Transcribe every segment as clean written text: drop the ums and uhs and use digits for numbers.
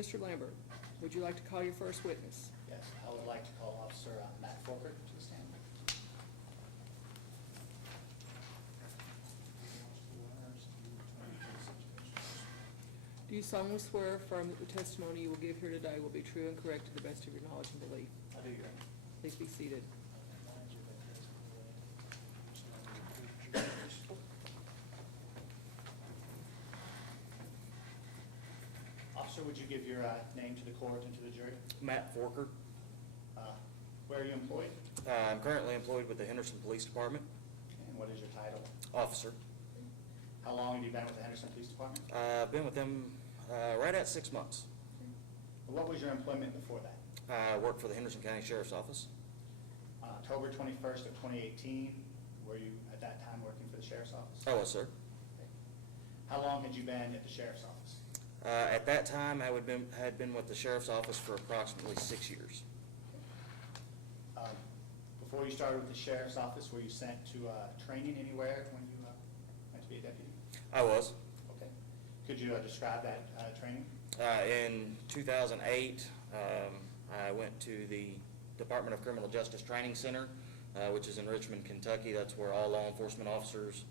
Mr. Lambert, would you like to call your first witness? Yes, I would like to call Officer Matt Forman to the stand. Do you solemnly swear or affirm that the testimony you will give here today will be true and correct to the best of your knowledge and belief? I do, Your Honor. Please be seated. Officer, would you give your name to the court and to the jury? Matt Forker. Where are you employed? I'm currently employed with the Henderson Police Department. And what is your title? Officer. How long have you been with the Henderson Police Department? I've been with them right at 6 months. What was your employment before that? I worked for the Henderson County Sheriff's Office. On October 21st of 2018, were you at that time working for the Sheriff's Office? I was, sir. Okay. How long had you been at the Sheriff's Office? At that time, I had been with the Sheriff's Office for approximately 6 years. Before you started with the Sheriff's Office, were you sent to training anywhere when you went to be a deputy? I was. Okay. Could you describe that training? In 2008, I went to the Department of Criminal Justice Training Center, which is in Richmond, Kentucky. That's where all law enforcement officers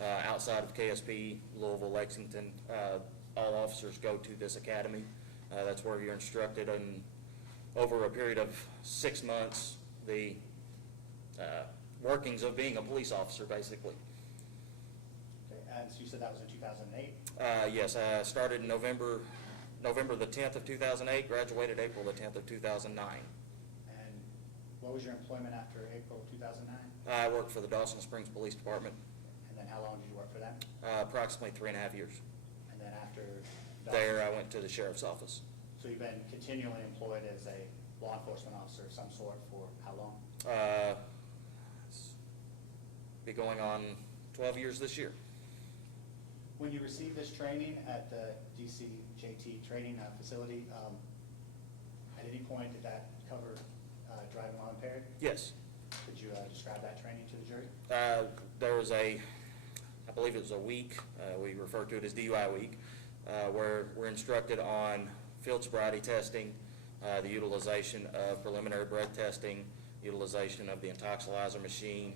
outside of KSP, Louisville, Lexington, all officers go to this academy. That's where you're instructed in, over a period of 6 months, the workings of being a police officer, basically. Okay. And so you said that was in 2008? Yes, I started in November the 10th of 2008, graduated April the 10th of 2009. And what was your employment after April 2009? I worked for the Dawson Springs Police Department. And then how long did you work for them? Approximately 3.5 years. And then after There, I went to the Sheriff's Office. So you've been continually employed as a law enforcement officer of some sort for how long? Be going on 12 years this year. When you received this training at the DCJT training facility, at any point did that cover driving while impaired? Yes. Could you describe that training to the jury? There was I believe it was a week, we refer to it as DUI week, where we're instructed on field sobriety testing, the utilization of preliminary breath testing, utilization of the intoxilizer machine,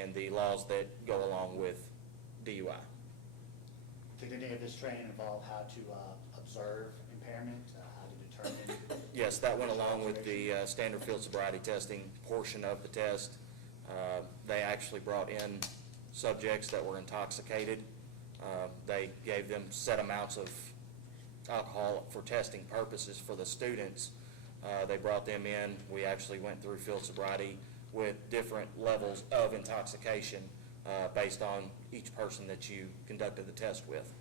and the laws that go along with DUI. Did any of this training involve how to observe impairment, how to determine? Yes, that went along with the standard field sobriety testing portion of the test. They actually brought in subjects that were intoxicated. They gave them set amounts of alcohol for testing purposes for the students. They brought them in. We actually went through field sobriety with different levels of intoxication based on each person that you conducted the test with.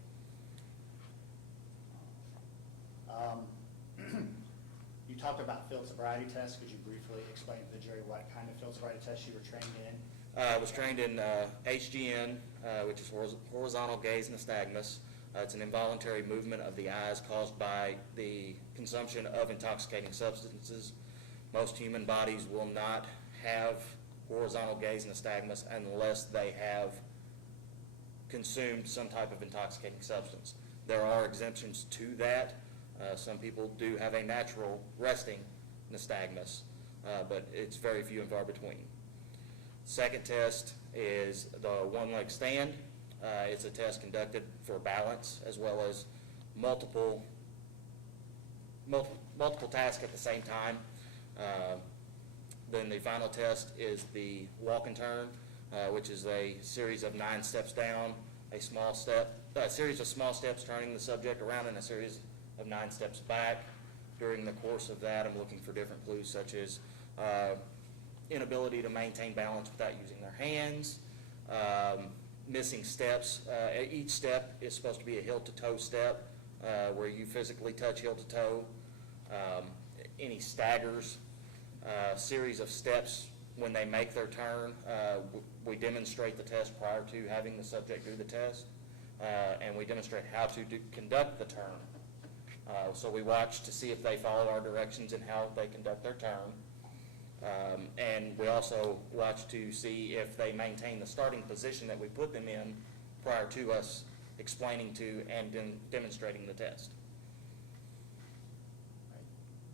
You talked about field sobriety tests. Could you briefly explain to the jury what kind of field sobriety tests you were trained in? I was trained in HGN, which is horizontal gaze nystagmus. It's an involuntary movement of the eyes caused by the consumption of intoxicating substances. Most human bodies will not have horizontal gaze nystagmus unless they have consumed some type of intoxicating substance. There are exemptions to that. Some people do have a natural resting nystagmus, but it's very few and far between. Second test is the one-leg stand. It's a test conducted for balance as well as multiple tasks at the same time. Then the final test is the walk and turn, which is a series of 9 steps down, a series of small steps turning the subject around, and a series of 9 steps back. During the course of that, I'm looking for different clues such as inability to maintain balance without using their hands, missing steps. Each step is supposed to be a heel-to-toe step where you physically touch heel to toe. Any staggers, series of steps when they make their turn. We demonstrate the test prior to having the subject do the test, and we demonstrate how to conduct the turn. So we watch to see if they follow our directions and how they conduct their turn. And we also watch to see if they maintain the starting position that we put them in prior to us explaining to and demonstrating the test.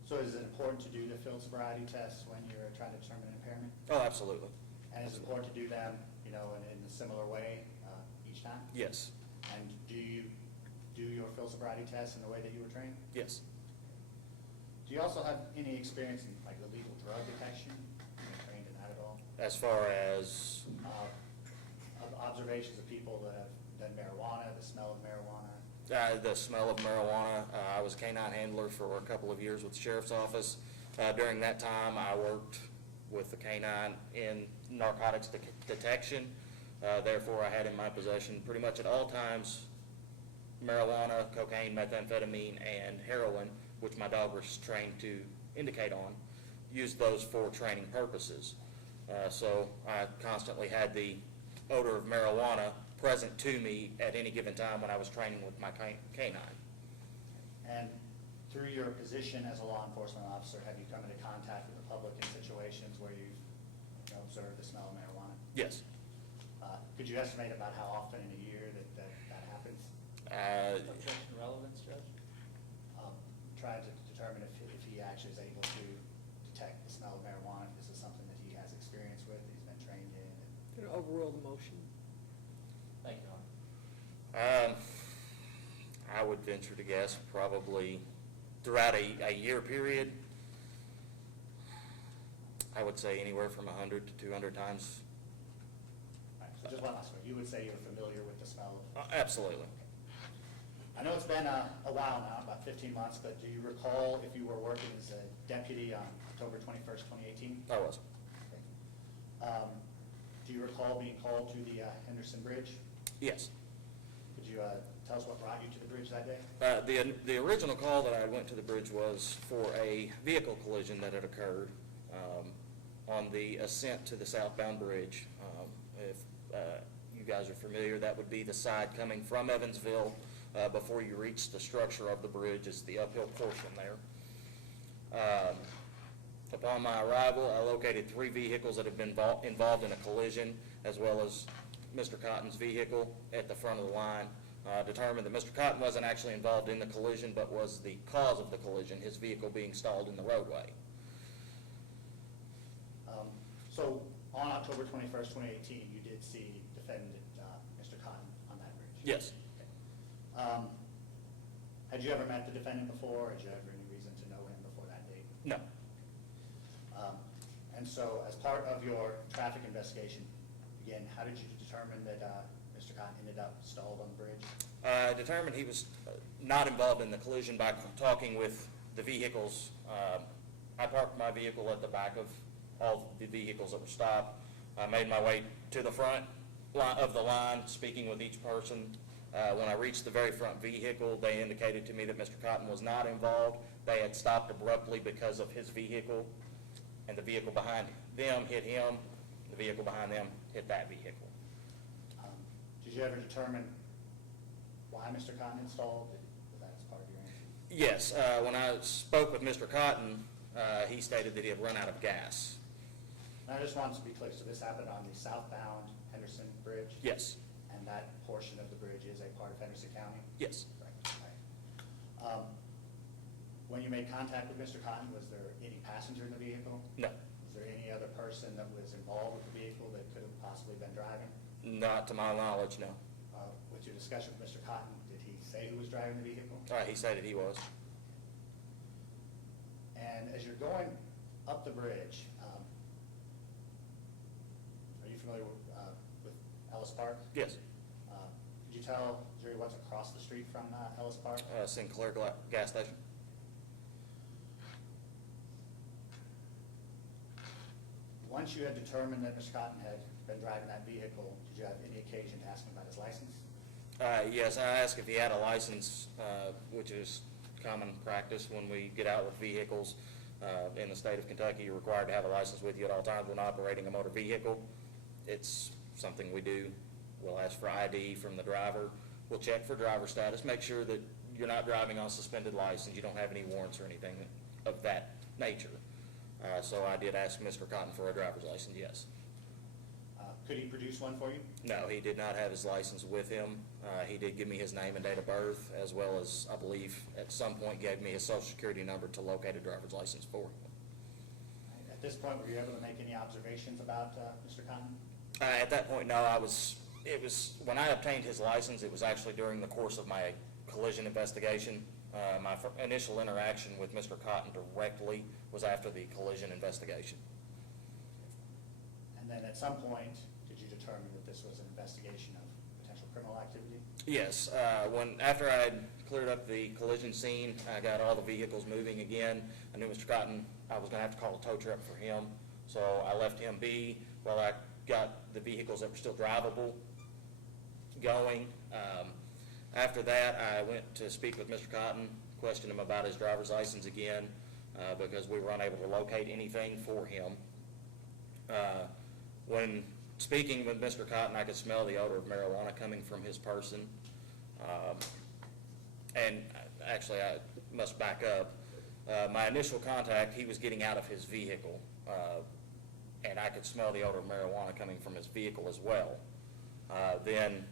So is it important to do the field sobriety tests when you're trying to determine impairment? Oh, absolutely. And is it important to do them, you know, in a similar way each time? Yes, And do you do your field sobriety tests in the way that you were trained? yes. Do you also have any experience in like illegal drug detection? Are you trained in that at all? As far as, Observations of people that have done marijuana, the smell of marijuana? the smell of marijuana, I was a canine handler for a couple of years with the sheriff's office. During that time, I worked with the canine in narcotics detection. Therefore, I had in my possession pretty much at all times marijuana, cocaine, methamphetamine, and heroin, which my dog was trained to indicate on. Used those for training purposes. So I constantly had the odor of marijuana present to me at any given time when I was training with my canine. And through your position as a law enforcement officer, have you come into contact with the public in situations where you've, you know, observed the smell of marijuana? Yes. Could you estimate about how often in a year that happens? Objection relevance, Judge? Trying to determine if he actually is able to detect the smell of marijuana. Is this something that he has experience with, he's been trained in? Gonna overrule the motion. Thank you, Your Honor. I would venture to guess probably throughout a year period, I would say anywhere from 100 to 200 times. All right, so just one last one. You would say you're familiar with the smell of? Absolutely. I know it's been a while now, about 15 months, but do you recall if you were working as a deputy on October 21st, 2018? I was. Do you recall being called to the Henderson Bridge? Yes. Could you tell us what brought you to the bridge that day? The original call that I went to the bridge was for a vehicle collision that had occurred on the ascent to the southbound bridge. If you guys are familiar, that would be the side coming from Evansville before you reach the structure of the bridge is the uphill portion there. Upon my arrival, I located 3 vehicles that had been involved in a collision, as well as Mr. Cotton's vehicle at the front of the line. Determined that Mr. Cotton wasn't actually involved in the collision, but was the cause of the collision, his vehicle being stalled in the roadway. So on October 21st, 2018, you did see defendant Mr. Cotton on that bridge? Yes. Had you ever met the defendant before, or had you ever any reason to know him before that date? No. And so as part of your traffic investigation, again, how did you determine that Mr. Cotton ended up stalled on the bridge? I determined he was not involved in the collision by talking with the vehicles. I parked my vehicle at the back of all the vehicles that were stopped. I made my way to the front of the line, speaking with each person. When I reached the very front vehicle, they indicated to me that Mr. Cotton was not involved. They had stopped abruptly because of his vehicle, and the vehicle behind them hit him. The vehicle behind them hit that vehicle. Did you ever determine why Mr. Cotton had stalled? Was that as part of your answer? Yes, when I spoke with Mr. Cotton, he stated that he had run out of gas. And I just wanted to be clear, so this happened on the southbound Henderson Bridge? Yes. And that portion of the bridge is a part of Henderson County? Yes. Right. When you made contact with Mr. Cotton, was there any passenger in the vehicle? No. Was there any other person that was involved with the vehicle that could have possibly been driving? Not to my knowledge, no. With your discussion with Mr. Cotton, did he say who was driving the vehicle? He stated he was. And as you're going up the bridge, are you familiar with Ellis Park? Yes. Could you tell jury what's across the street from Ellis Park? Sinclair gas station. Once you had determined that Mr. Cotton had been driving that vehicle, did you have any occasion to ask him about his license? Yes, I asked if he had a license, which is common practice when we get out with vehicles. In the state of Kentucky, you're required to have a license with you at all times when operating a motor vehicle. It's something we do. We'll ask for ID from the driver. We'll check for driver status, make sure that you're not driving on a suspended license, you don't have any warrants or anything of that nature. So I did ask Mr. Cotton for a driver's license, yes. Could he produce produce one for you? No, he did not have his license with him. He did give me his name and date of birth, as well as, I believe, at some point gave me his social security number to locate a driver's license for him. At this point, were you able to make any observations about Mr. Cotton? At that point, no, when I obtained his license, it was actually during the course of my collision investigation. My initial interaction with Mr. Cotton directly was after the collision investigation. And then at some point, did you determine that this was an investigation of potential criminal activity? Yes, after I had cleared up the collision scene, I got all the vehicles moving again. I knew Mr. Cotton, I was gonna have to call a tow truck for him, so I left him be while I got the vehicles that were still drivable going. After that, I went to speak with Mr. Cotton, questioned him about his driver's license again, because we were unable to locate anything for him. When speaking with Mr. Cotton, I could smell the odor of marijuana coming from his person. And actually, I must back up. My initial contact, he was getting out of his vehicle, and I could smell the odor of marijuana coming from his vehicle as well. Then,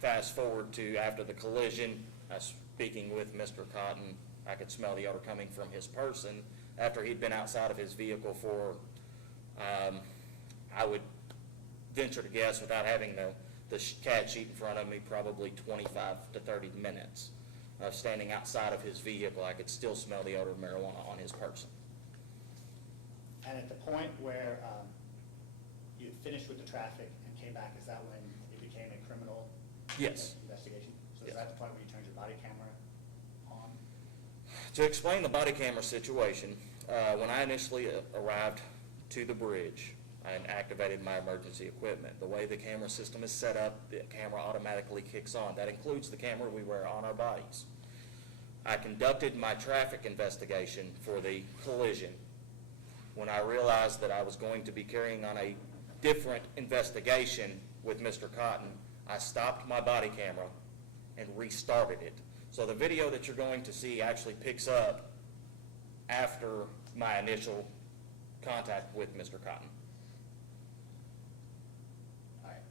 fast forward to after the collision, speaking with Mr. Cotton, I could smell the odor coming from his person after he'd been outside of his vehicle for, I would venture to guess, without having the CAD sheet in front of me, probably 25 to 30 minutes of standing outside of his vehicle. I could still smell the odor of marijuana on his person. And at the point where you had finished with the traffic and came back, is that when it became a criminal Yes. investigation? So Yes. is that the point where you turned your body camera on? To explain the body camera situation, when I initially arrived to the bridge and activated my emergency equipment, the way the camera system is set up, the camera automatically kicks on. That includes the camera we wear on our bodies. I conducted my traffic investigation for the collision. When I realized that I was going to be carrying on a different investigation with Mr. Cotton, I stopped my body camera and restarted it. So the video that you're going to see actually picks up after my initial contact with Mr. Cotton. All right.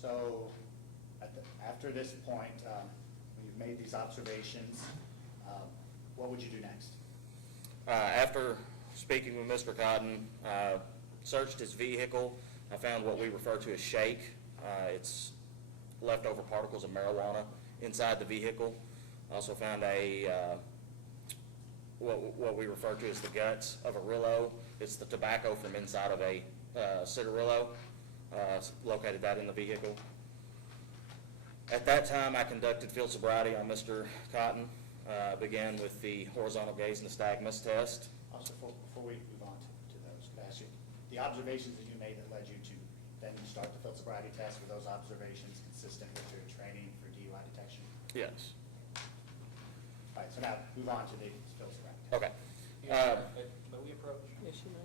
So after this point, when you've made these observations, what would you do next? After speaking with Mr. Cotton, searched his vehicle. I found what we refer to as shake. It's leftover particles of marijuana inside the vehicle. Also found what we refer to as the guts of a Rillo. It's the tobacco from inside of a cigarillo. Located that in the vehicle. At that time, I conducted field sobriety on Mr. Cotton. Began with the horizontal gaze nystagmus test. Also, before we move on to those, could I ask you, the observations that you made that led you to then start the field sobriety test, were those observations consistent with your training for DUI detection? Yes. All right, so now move on to the field sobriety test. Okay. May we approach? Yes, you may.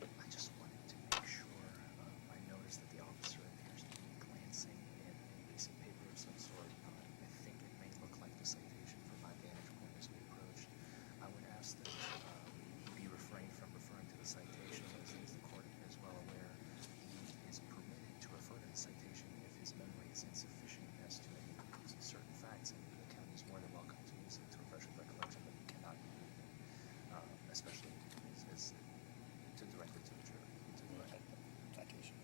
I just wanted to make sure, I noticed that the officer appears to be glancing at a piece of paper of some sort. I think it may look like the citation from my vantage point as we approached. I would ask that he be refrained from referring to the citation, as is the court is well aware. He is permitted to refer to the citation if his memory is insufficient as to any certain facts, and the county is more than welcome to use it to refresh his recollection, but he cannot do anything, especially as to direct it to the jury. Citation.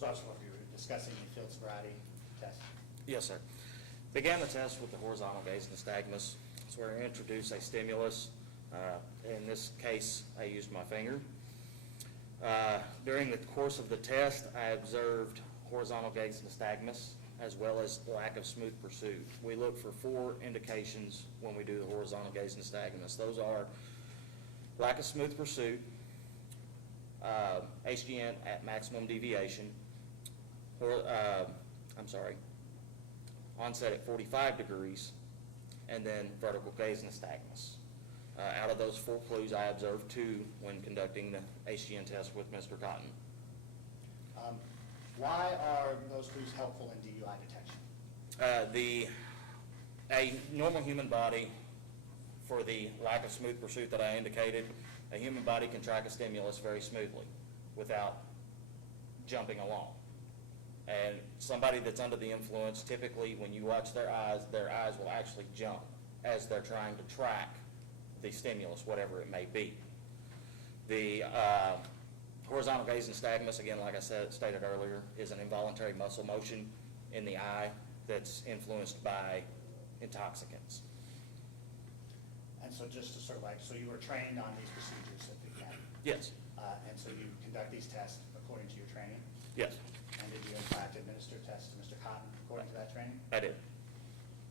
So I was wondering, you were discussing the field sobriety test. Yes, sir. Began the test with the horizontal gaze nystagmus. It's where I introduce a stimulus. In this case, I used my finger. During the course of the test, I observed horizontal gaze nystagmus as well as lack of smooth pursuit. We look for 4 indications when we do the horizontal gaze nystagmus. Those are lack of smooth pursuit, HGN at maximum deviation, onset at 45 degrees, and then vertical gaze nystagmus. Out of those 4 clues, I observed 2 when conducting the HGN test with Mr. Cotton. Why are those clues helpful in DUI detection? A normal human body, for the lack of smooth pursuit that I indicated, a human body can track a stimulus very smoothly without jumping along. And somebody that's under the influence, typically when you watch their eyes will actually jump as they're trying to track the stimulus, whatever it may be. The horizontal gaze nystagmus, again, like I stated earlier, is an involuntary muscle motion in the eye that's influenced by intoxicants. And so just to sort of so you were trained on these procedures at the academy? Yes. And so you conduct these tests according to your training? Yes, And did you in fact administer tests to Mr. Cotton according to that training? I did.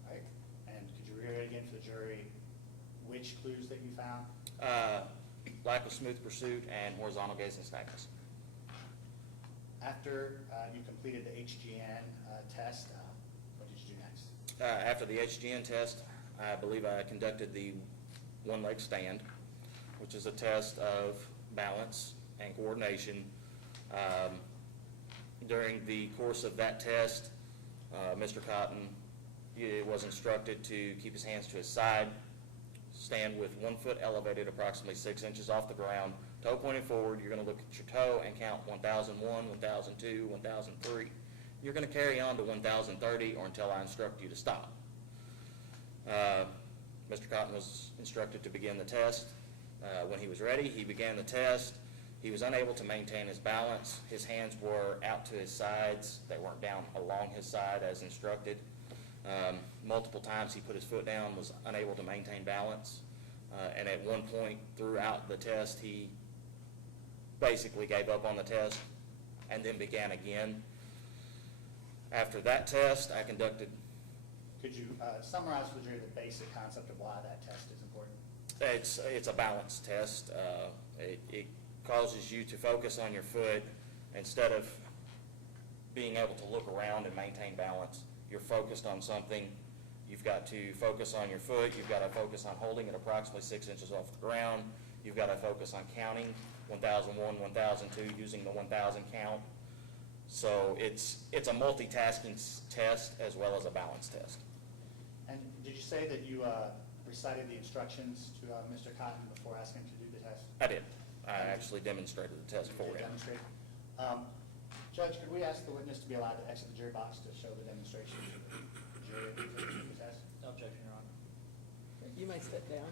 Right. And could you reiterate again for the jury which clues that you found? Lack of smooth pursuit and horizontal gaze nystagmus. After you completed the HGN test, what did you do next? After the HGN test, I believe I conducted the one-leg stand, which is a test of balance and coordination. During the course of that test, Mr. Cotton was instructed to keep his hands to his side, stand with 1 foot elevated approximately 6 inches off the ground, toe pointed forward. You're going to look at your toe and count 1001, 1002, 1003. You're going to carry on to 1030 or until I instruct you to stop. Mr. Cotton was instructed to begin the test. When he was ready, he began the test. He was unable to maintain his balance. His hands were out to his sides. They weren't down along his side as instructed. Multiple times he put his foot down, was unable to maintain balance. And at one point throughout the test, he basically gave up on the test and then began again. After that test, I conducted... Could you summarize for the jury the basic concept of why that test is important? It's a balance test. It causes you to focus on your foot instead of being able to look around and maintain balance. You're focused on something. You've got to focus on your foot. You've got to focus on holding it approximately 6 inches off the ground. You've got to focus on counting 1001, 1002, using the 1000 count. So it's a multitasking test as well as a balance test. And did you say that you recited the instructions to Mr. Cotton before asking him to do the test? I did. I actually demonstrated the test for You did him. demonstrate? Judge, could we ask the witness to be allowed to exit the jury box to show the demonstration to the jury of the test? No objection, Your Honor. You may step down.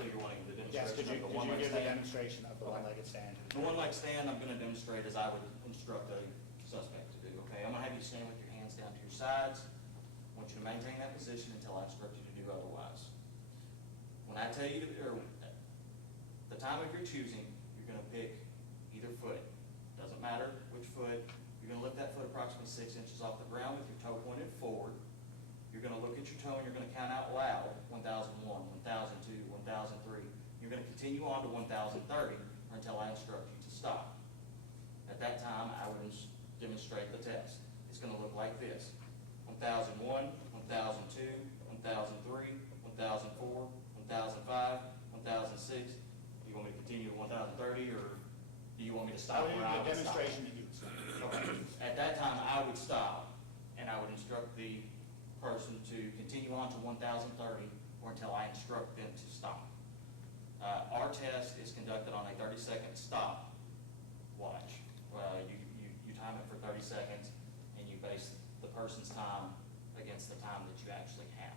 So you're wanting the Yes, could you demonstration of the one-leg give the stand? demonstration of the Okay. one-legged stand? The one-leg stand I'm going to demonstrate as I would instruct a suspect to do, okay? I'm going to have you stand with your hands down to your sides. I want you to maintain that position until I instruct you to do otherwise. When I tell you to, or the time of your choosing, you're going to pick either foot. Doesn't matter which foot. You're going to lift that foot approximately 6 inches off the ground with your toe pointed forward. You're going to look at your toe and you're going to count out loud 1001, 1002, 1003. You're going to continue on to 1030 until I instruct you to stop. At that time, I would demonstrate the test. It's going to look like this: 1001, 1002, 1003, 1004, 1005, 1006. Do you want me to continue to 1030, or do you want me to stop where I The would stop? demonstration that you would stop. Okay. At that time, I would stop, and I would instruct the person to continue on to 1030 or until I instruct them to stop. Our test is conducted on a 30-second stop watch. You time it for 30 seconds, and you base the person's time against the time that you actually have.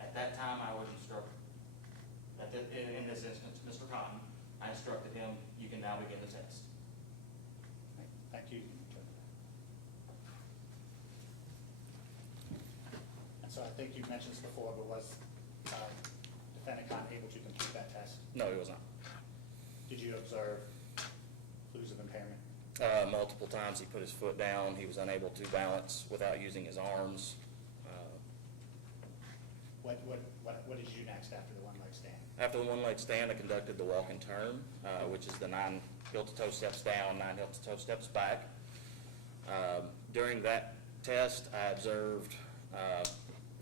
At that time, I would instruct, in this instance, Mr. Cotton, I instructed him, you can now begin the test. Thank you. And so I think you've mentioned this before, but was defendant Cotton able to complete that test? No, he was not. Did you observe clues of impairment? Multiple times he put his foot down. He was unable to balance without using his arms. What did you do next after the one-leg stand? After the one-leg stand, I conducted the walk and turn, which is the 9 heel-to-toe steps down, 9 heel-to-toe steps back. During that test, I observed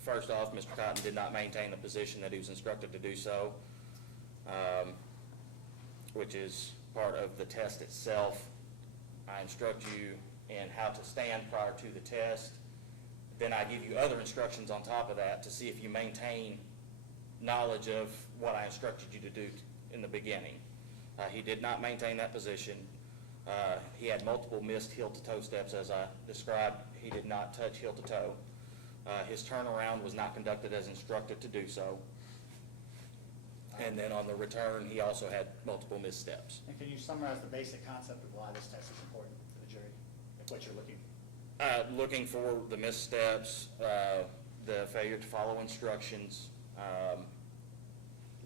first off, Mr. Cotton did not maintain the position that he was instructed to do so, which is part of the test itself. I instruct you in how to stand prior to the test. Then I give you other instructions on top of that to see if you maintain knowledge of what I instructed you to do in the beginning. He did not maintain that position. He had multiple missed heel-to-toe steps, as I described. He did not touch heel-to-toe. His turnaround was not conducted as instructed to do so. And then on the return, he also had multiple missteps. And can you summarize the basic concept of why this test is important for the jury, like what you're looking for? Looking for the missteps, the failure to follow instructions,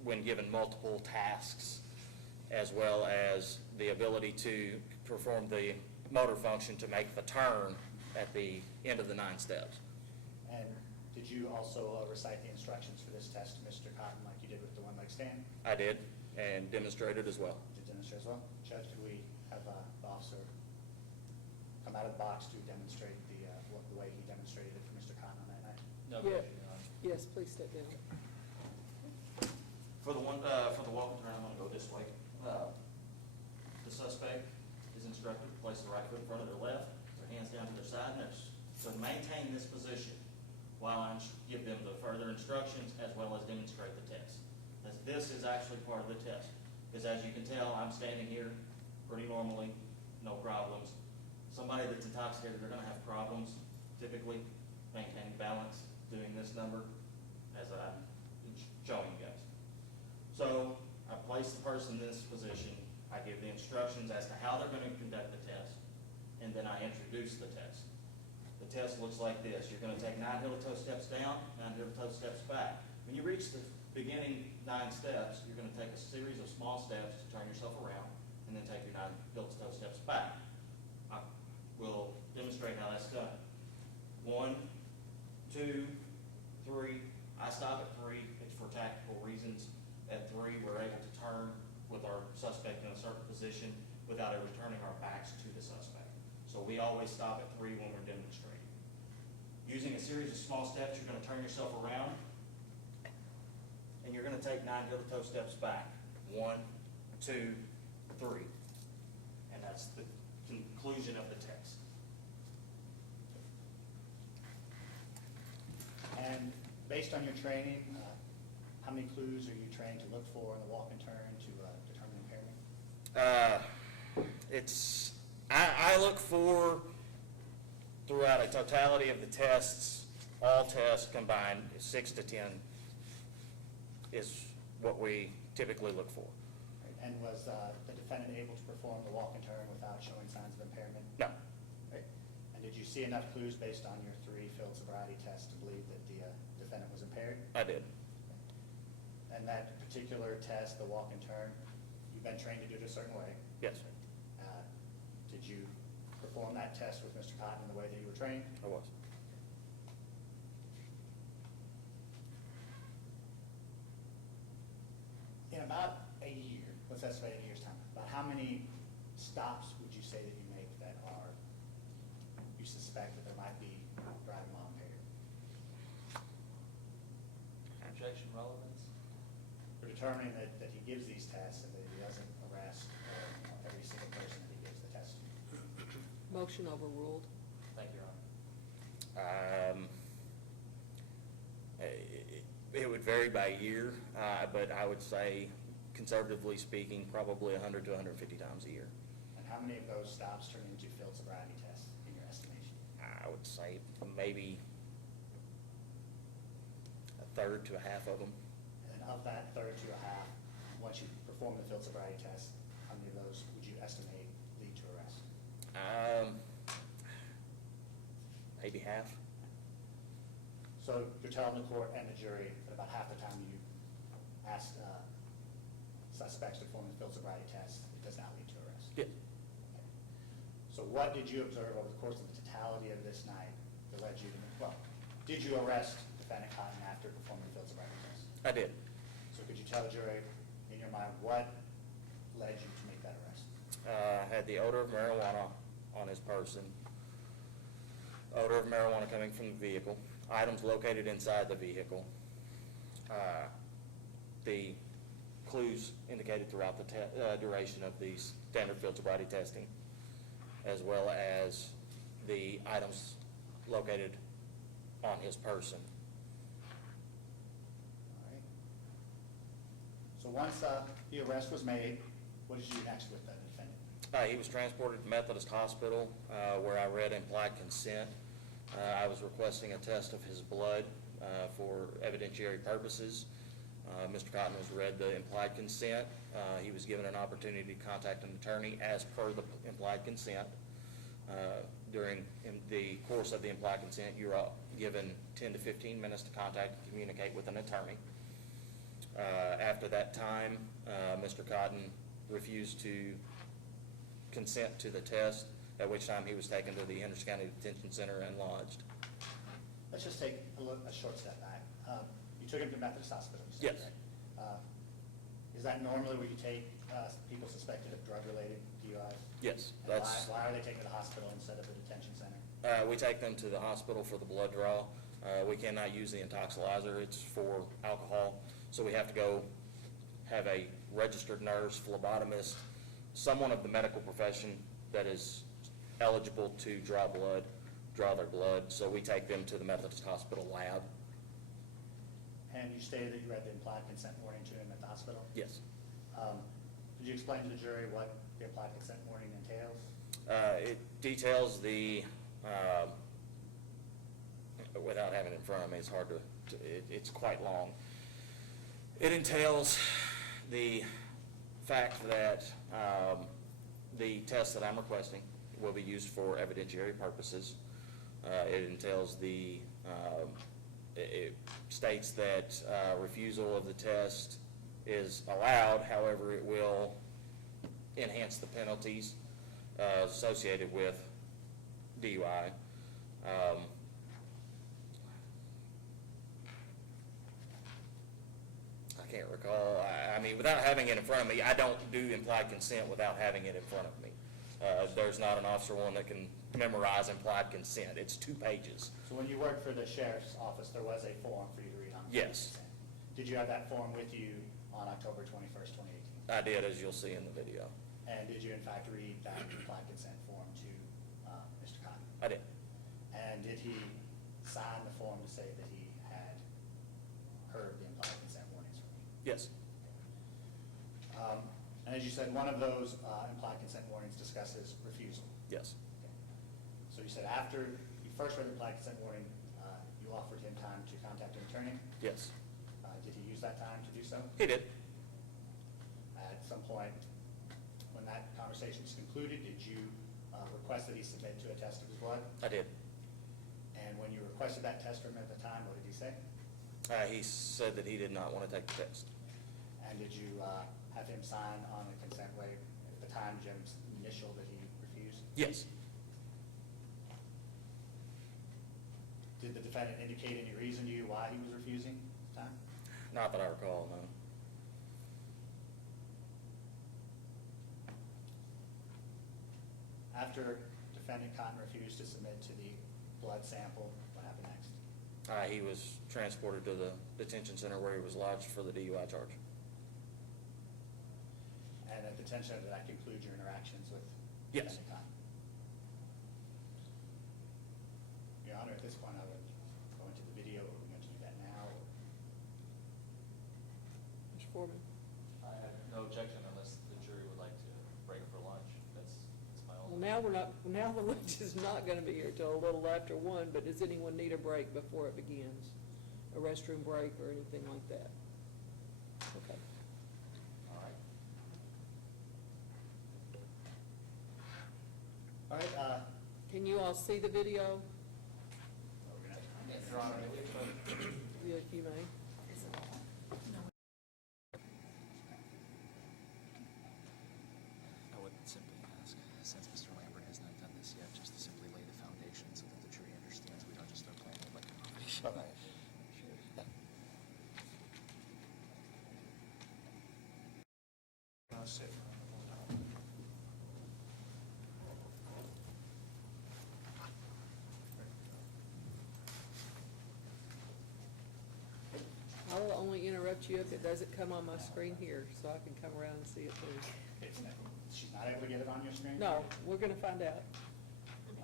when given multiple tasks, as well as the ability to perform the motor function to make the turn at the end of the 9 steps. And did you also recite the instructions for this test to Mr. Cotton like you did with the one-leg stand? I did, and demonstrated as well. Did demonstrate as well? Judge, could we have the officer come out of the box to demonstrate the way he demonstrated it for Mr. Cotton on that night? No Yeah. objection, Your Honor. Yes, please step down. For the walk and turn, I'm gonna go this way. The suspect is instructed to place the right foot in front of their left, their hands down to their side, and to maintain this position while I give them the further instructions as well as demonstrate the test. This is actually part of the test, because as you can tell, I'm standing here pretty normally, no problems. Somebody that's intoxicated, they're gonna have problems typically maintaining balance, doing this number as I'm showing you guys. So I place the person in this position, I give the instructions as to how they're going to conduct the test, and then I introduce the test. The test looks like this. You're going to take 9 heel-to-toe steps down, 9 heel-to-toe steps back. When you reach the beginning 9 steps, you're going to take a series of small steps to turn yourself around, and then take your 9 heel-to-toe steps back. I will demonstrate how that's done. 1, 2, 3. I stop at 3. It's for tactical reasons. At 3, we're able to turn with our suspect in a certain position without ever turning our backs to the suspect. So we always stop at 3 when we're demonstrating. Using a series of small steps, you're going to turn yourself around, and you're going to take 9 heel-to-toe steps back. 1, 2, 3. And that's the conclusion of the test. And based on your training, how many clues are you trained to look for in the walk and turn to determine impairment? I look for, throughout a totality of the tests, all tests combined, 6 to 10 is what we typically look for. And was the defendant able to perform the walk and turn without showing signs of impairment? No. Right. And did you see enough clues based on your 3 field sobriety tests to believe that the defendant was impaired? I did. And that particular test, the walk and turn, you've been trained to do it a certain way. Yes, Did you perform that test with Mr. Cotton in the way that you were trained? I was. In about a year, let's estimate a year's time, about how many stops would you say that you make that are, you suspect that there might be driving while impaired? Objection, relevance? For determining that he gives these tests and that he doesn't arrest every single person that he gives the test to. Motion overruled. Thank you, Your Honor. It would vary by year, but I would say, conservatively speaking, probably 100 to 150 times a year. And how many of those stops turn into field sobriety tests in your estimation? I would say maybe a third to a half of them. And of that third to a half, once you perform the field sobriety test, how many of those would you estimate lead to arrest? Maybe half. So you're telling the court and the jury that about half the time you ask suspects to perform the field sobriety test, it does not lead to arrest? Yeah. Okay. So what did you observe over the course of the totality of this night that led you to, well, did you arrest defendant Cotton after performing the field sobriety test? I did. So could you tell the jury, in your mind, what led you to make that arrest? Had the odor of marijuana on his person, odor of marijuana coming from the vehicle. items located inside the vehicle, the clues indicated throughout the duration of the standard field sobriety testing, as well as the items located on his person. All right. So once the arrest was made, what did you do next with the defendant? He was transported to Methodist Hospital, where I read implied consent. I was requesting a test of his blood for evidentiary purposes. Mr. Cotton was read the implied consent. He was given an opportunity to contact an attorney as per the implied consent. During the course of the implied consent, you are given 10 to 15 minutes to contact and communicate with an attorney. After that time, Mr. Cotton refused to consent to the test, at which time he was taken to the Henderson County Detention Center and lodged. Let's just take a short step back. You took him to Methodist Hospital, you said, Yes. right? Is that normally where you take people suspected of drug-related DUIs? Yes, And that's, why are they taken to the hospital instead of the detention center? we take them to the hospital for the blood draw. We cannot use the intoxilizer, it's for alcohol, so we have to go have a registered nurse, phlebotomist, someone of the medical profession that is eligible to draw their blood, so we take them to the Methodist Hospital lab. And you stated that you read the implied consent warning to him at the hospital? Yes. Could you explain to the jury what the implied consent warning entails? It details the, without having it in front of me, it's hard to it's quite long. It entails the fact that the test that I'm requesting will be used for evidentiary purposes. It entails it states that refusal of the test is allowed, however, it will enhance the penalties associated with DUI. I can't recall. I mean, without having it in front of me, I don't do implied consent without having it in front of me. There's not an officer one that can memorize implied consent. It's 2 pages. So when you worked for the sheriff's office, there was a form for you to read on implied Yes. consent. Did you have that form with you on October 21st, 2018? I did, as you'll see in the video. And did you in fact read that implied consent form to Mr. Cotton? I did. And did he sign the form to say that he had heard the implied consent warnings from you? Yes. And as you said, one of those implied consent warnings discusses refusal. Yes. Okay. So you said after you first read the implied consent warning, you offered him time to contact an attorney. Yes. Did he use that time to do so? He did. At some point, when that conversation was concluded, did you request that he submit to a test of his blood? I did. And when you requested that test from him at the time, what did he say? He said that he did not want to take the test. And did you have him sign on the consent waiver at the time, Jim's initial that he refused? Yes. Did the defendant indicate any reason to you why he was refusing at the time? Not that I recall, no. After defendant Cotton refused to submit to the blood sample, what happened next? He was transported to the detention center where he was lodged for the DUI charge. And at the detention, did that conclude your interactions with Yes. defendant Cotton? Your Honor, at this point, I would go into the video. Are we going to do that now? Mr. Forman? I have no objection unless the jury would like to break for lunch. That's my Well, only. now the lunch is not gonna be here till a little after 1, but does anyone need a break before it begins? A restroom break or anything like that? Okay. All right. All right, Can you all see the video? we're gonna have to- Yes, Your Honor, If you may. I would simply ask, since Mr. Lambert has not done this yet, just to simply lay the foundation so that the jury understands we don't just start playing it like a movie. I will only interrupt you if it doesn't come on my screen here, so I can come around and see it too. She's not able to get it on your screen? No, we're gonna find out.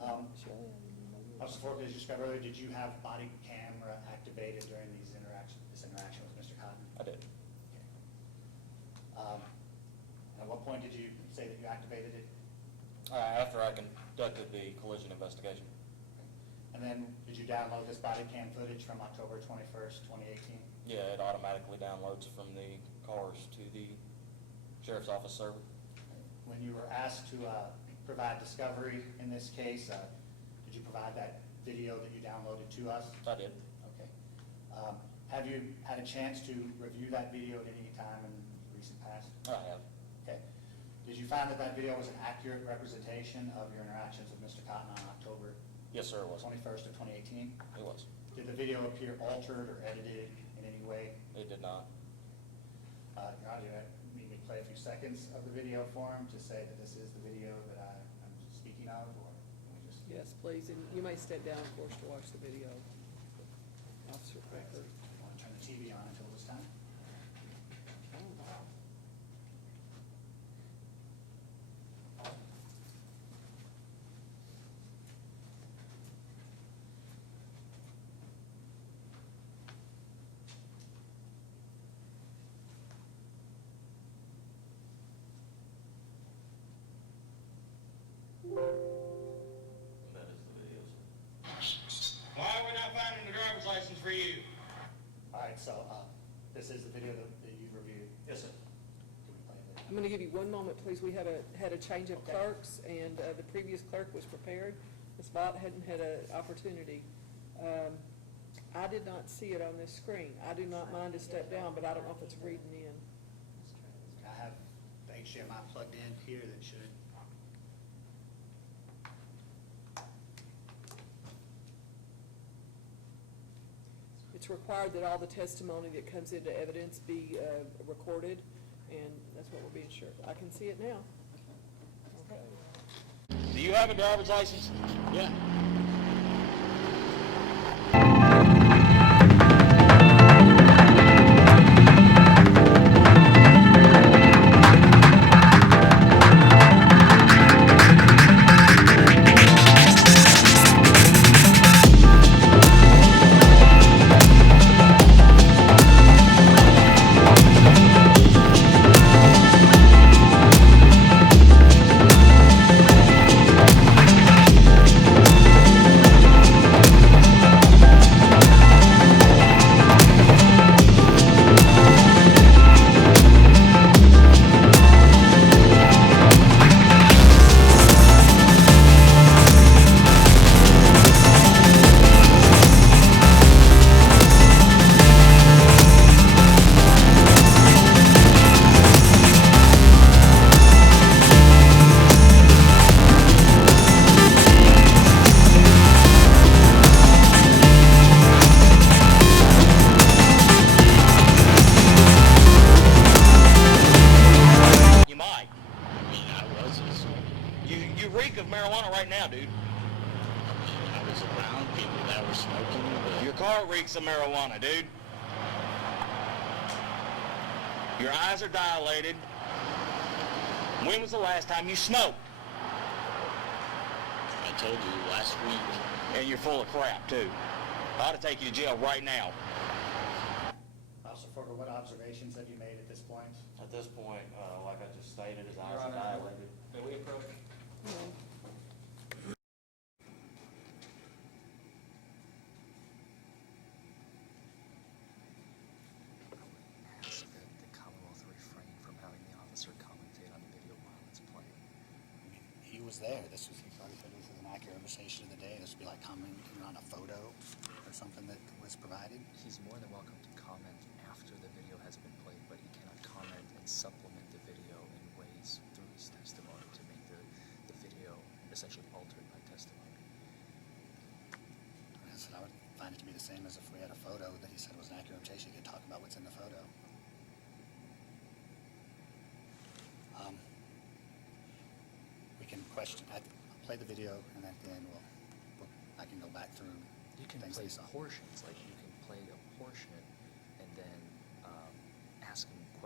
Officer Forman, as you described earlier, did you have body camera activated during this interaction with Mr. Cotton? I did. At what point did you say that you activated it? After I conducted the collision investigation. And then did you download this body cam footage from October 21st, 2018? Yeah, it automatically downloads from the cars to the sheriff's office server. When you were asked to provide discovery in this case, did you provide that video that you downloaded to us? I did. Okay. Have you had a chance to review that video at any time in the recent past? I have. Okay. Did you find that that video was an accurate representation of your interactions with Mr. Cotton on October Yes, sir, it was. 21st of 2018? It was. Did the video appear altered or edited in any way? It did not. Your Honor, you need me to play a few seconds of the video for him to say that this is the video that I'm speaking of, or can we just? Yes, please, and you may step down, of course, to watch the video. Officer Becker. Want to turn the TV on until this time? That is the video, Why are we not finding the driver's license for you? All right, so this is the video that you've reviewed. Yes, sir. Can we play the? I'm gonna give you one moment, please. We had a change of Okay. clerks, and the previous clerk was prepared. Ms. Vaught hadn't had an opportunity. I did not see it on this screen. I do not mind to step down, but I don't know if it's reading in. I have the HDMI plugged in here that should. It's required that all the testimony that comes into evidence be recorded, and that's what we're being sure. I can see it now. Okay. Do you have a driver's license? Yeah. You reek of marijuana right now, dude. I was around people that were smoking, but Your car reeks of marijuana, dude. Your eyes are dilated. When was the last time you smoked? I told you last week. And you're full of crap, too. I ought to take you to jail right now. Officer Forman, what observations have you made at this point? At this point, like I just stated, his eyes Your are Honor, dilated. may we approach? Ask that the Commonwealth refrain from having the officer commentate on the video while it's playing. I mean, he was there. This is an accurate representation of the day. This would be like commenting on a photo or something that was provided. He's more than welcome to comment after the video has been played, but he cannot comment and supplement the video in ways through his testimony to make the video essentially altered by testimony. I said I would find it to be the same as if we had a photo that he said was an accurate representation. He could talk about what's in the photo. We can question. I'll play the video, and at the end I can go back through You can things play we saw. portions, like you can play a portion and then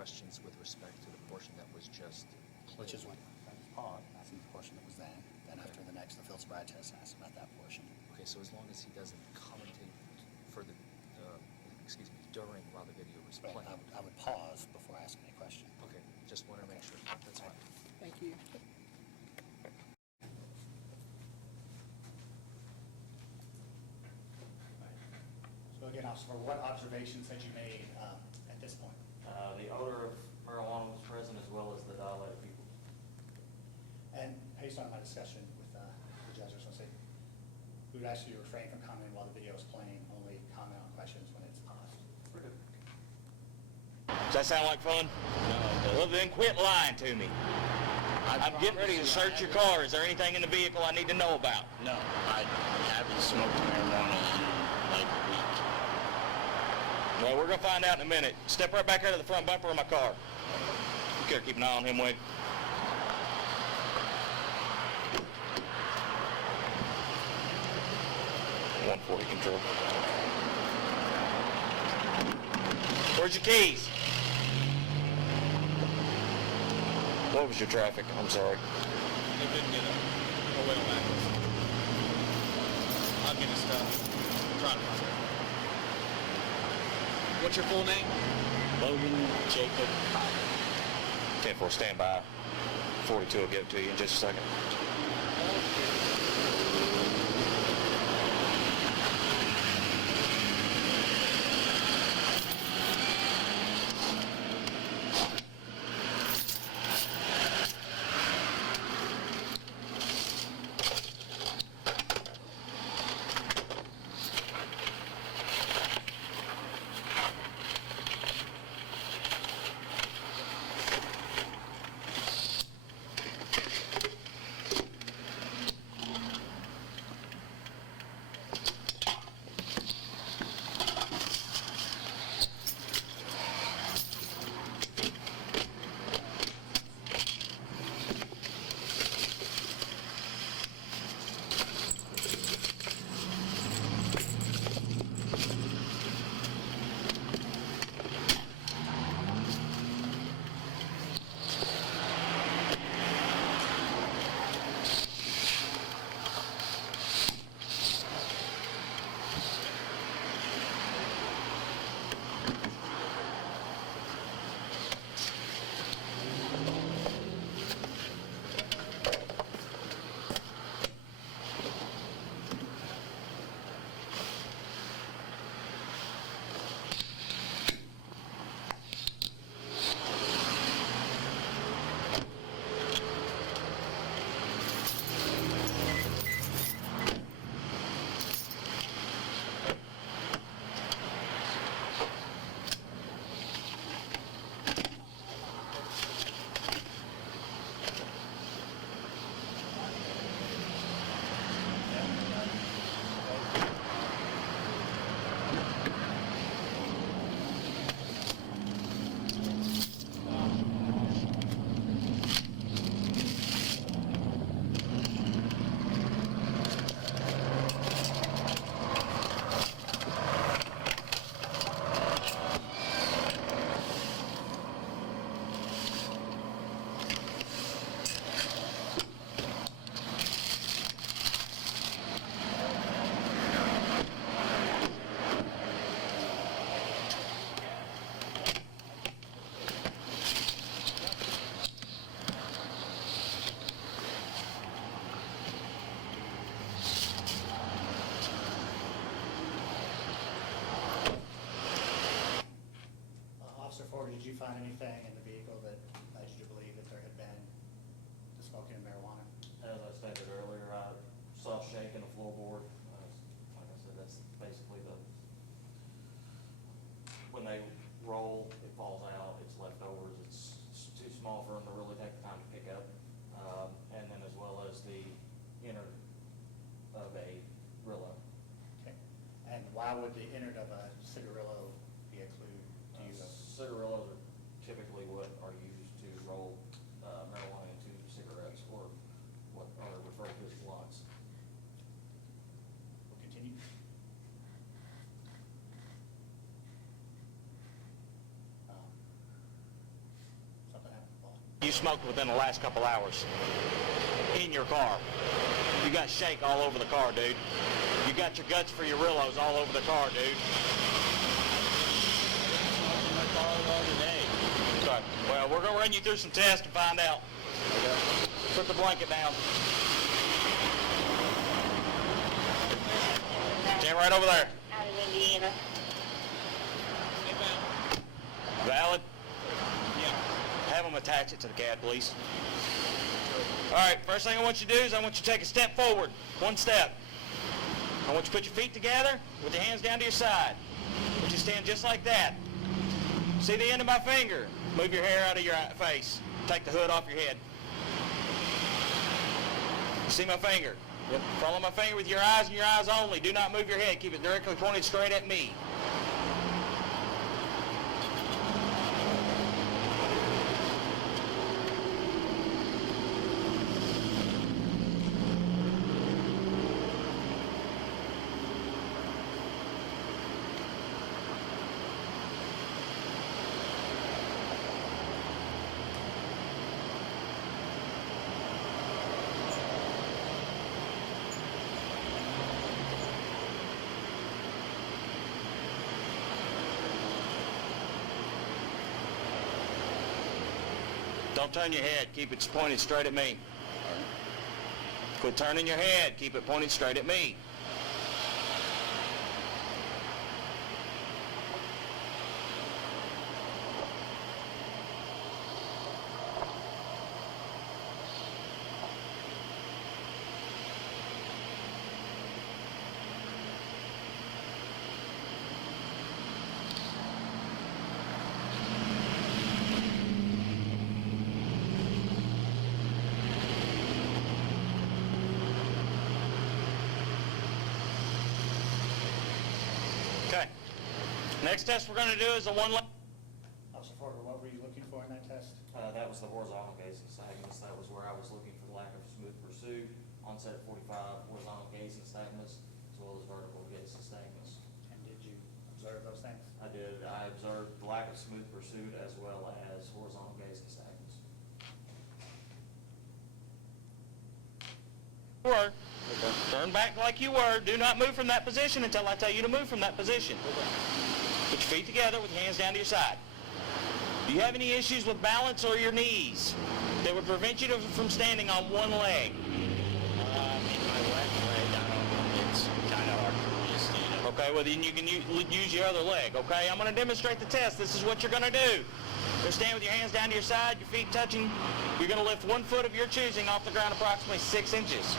questions with respect to the portion that was just played. Which is when I was paused, asking the portion that was then after the next, the field sobriety test, asked about that portion. Okay, so as long as he doesn't commentate for the, during while the video was Right, playing. I would pause before asking a question. Okay, just want to make sure. That's fine. Thank you. So again, officer, what observations had you made at this point? The odor of marijuana was present as well as the dilated pupils. And based on my discussion with the judge, I was going to say, we would ask you to refrain from commenting while the video is playing, only comment on questions when it's paused. Does that sound like fun? Well, then quit lying to me. I'm getting ready to search your car. Is there anything in the vehicle I need to know about? No, I haven't smoked marijuana in like a week. Well, we're going to find out in a minute. Step right back out of the front bumper of my car. You care to keep an eye on him, Wade? .140 control. Where's your keys? What was your traffic? I'm sorry. They couldn't get a wheel back. I'll get his stuff. Try to find it. What's your full name? Logan Jacob Hyde. 10-4, stand by. 42 will give it to you in just a second. Did you find anything in the vehicle that led you to believe that there had been the smoking of marijuana? As I stated earlier, I saw shake in the floorboard. Like I said, that's basically when they roll, it falls out, it's leftovers, it's too small for them to really take the time to pick up. And then as well as the innard of a Rillo. Okay. And why would the innard of a cigarillo be a clue to you? Cigarillos are typically what are used to roll marijuana into cigarettes, or what are referred to as blunts. We'll continue. You smoked within the last couple hours in your car. You got shake all over the car, dude. You got your guts for your Rillos all over the car, dude. My car all today. Okay. Well, we're going to run you through some tests to find out. Put the blanket down. Stand right over there. Out of Indiana. Valid? Yeah. Have them attach it to the cab, please. All right, first thing I want you to do is I want you to take a step forward. One step. I want you to put your feet together with your hands down to your side. I want you to stand just like that. See the end of my finger? Move your hair out of your face. Take the hood off your head. You see my finger? Yep. Follow my finger with your eyes and your eyes only. Do not move your head. Keep it directly pointed straight at me. Don't turn your head. Keep it pointed straight at me. Quit turning your head. Keep it pointed straight at me. Okay. Next test we're going to do is a one leg. Officer Forman, what were you looking for in that test? That was the horizontal gazing nystagmus. That was where I was looking for the lack of smooth pursuit, onset at 45, horizontal gazing nystagmus, as well as vertical gazing nystagmus. And did you observe those things? I did. I observed the lack of smooth pursuit as well as horizontal gazing nystagmus. Turn back like you were. Do not move from that position until I tell you to move from that position. Put your feet together with your hands down to your side. Do you have any issues with balance or your knees that would prevent you from standing on one leg? In my left leg, it's kind of hard for me to stand up. Okay, well then you can use your other leg, okay? I'm going to demonstrate the test. This is what you're going to do. You're going to stand with your hands down to your side, your feet touching. You're going to lift 1 foot of your choosing off the ground approximately 6 inches.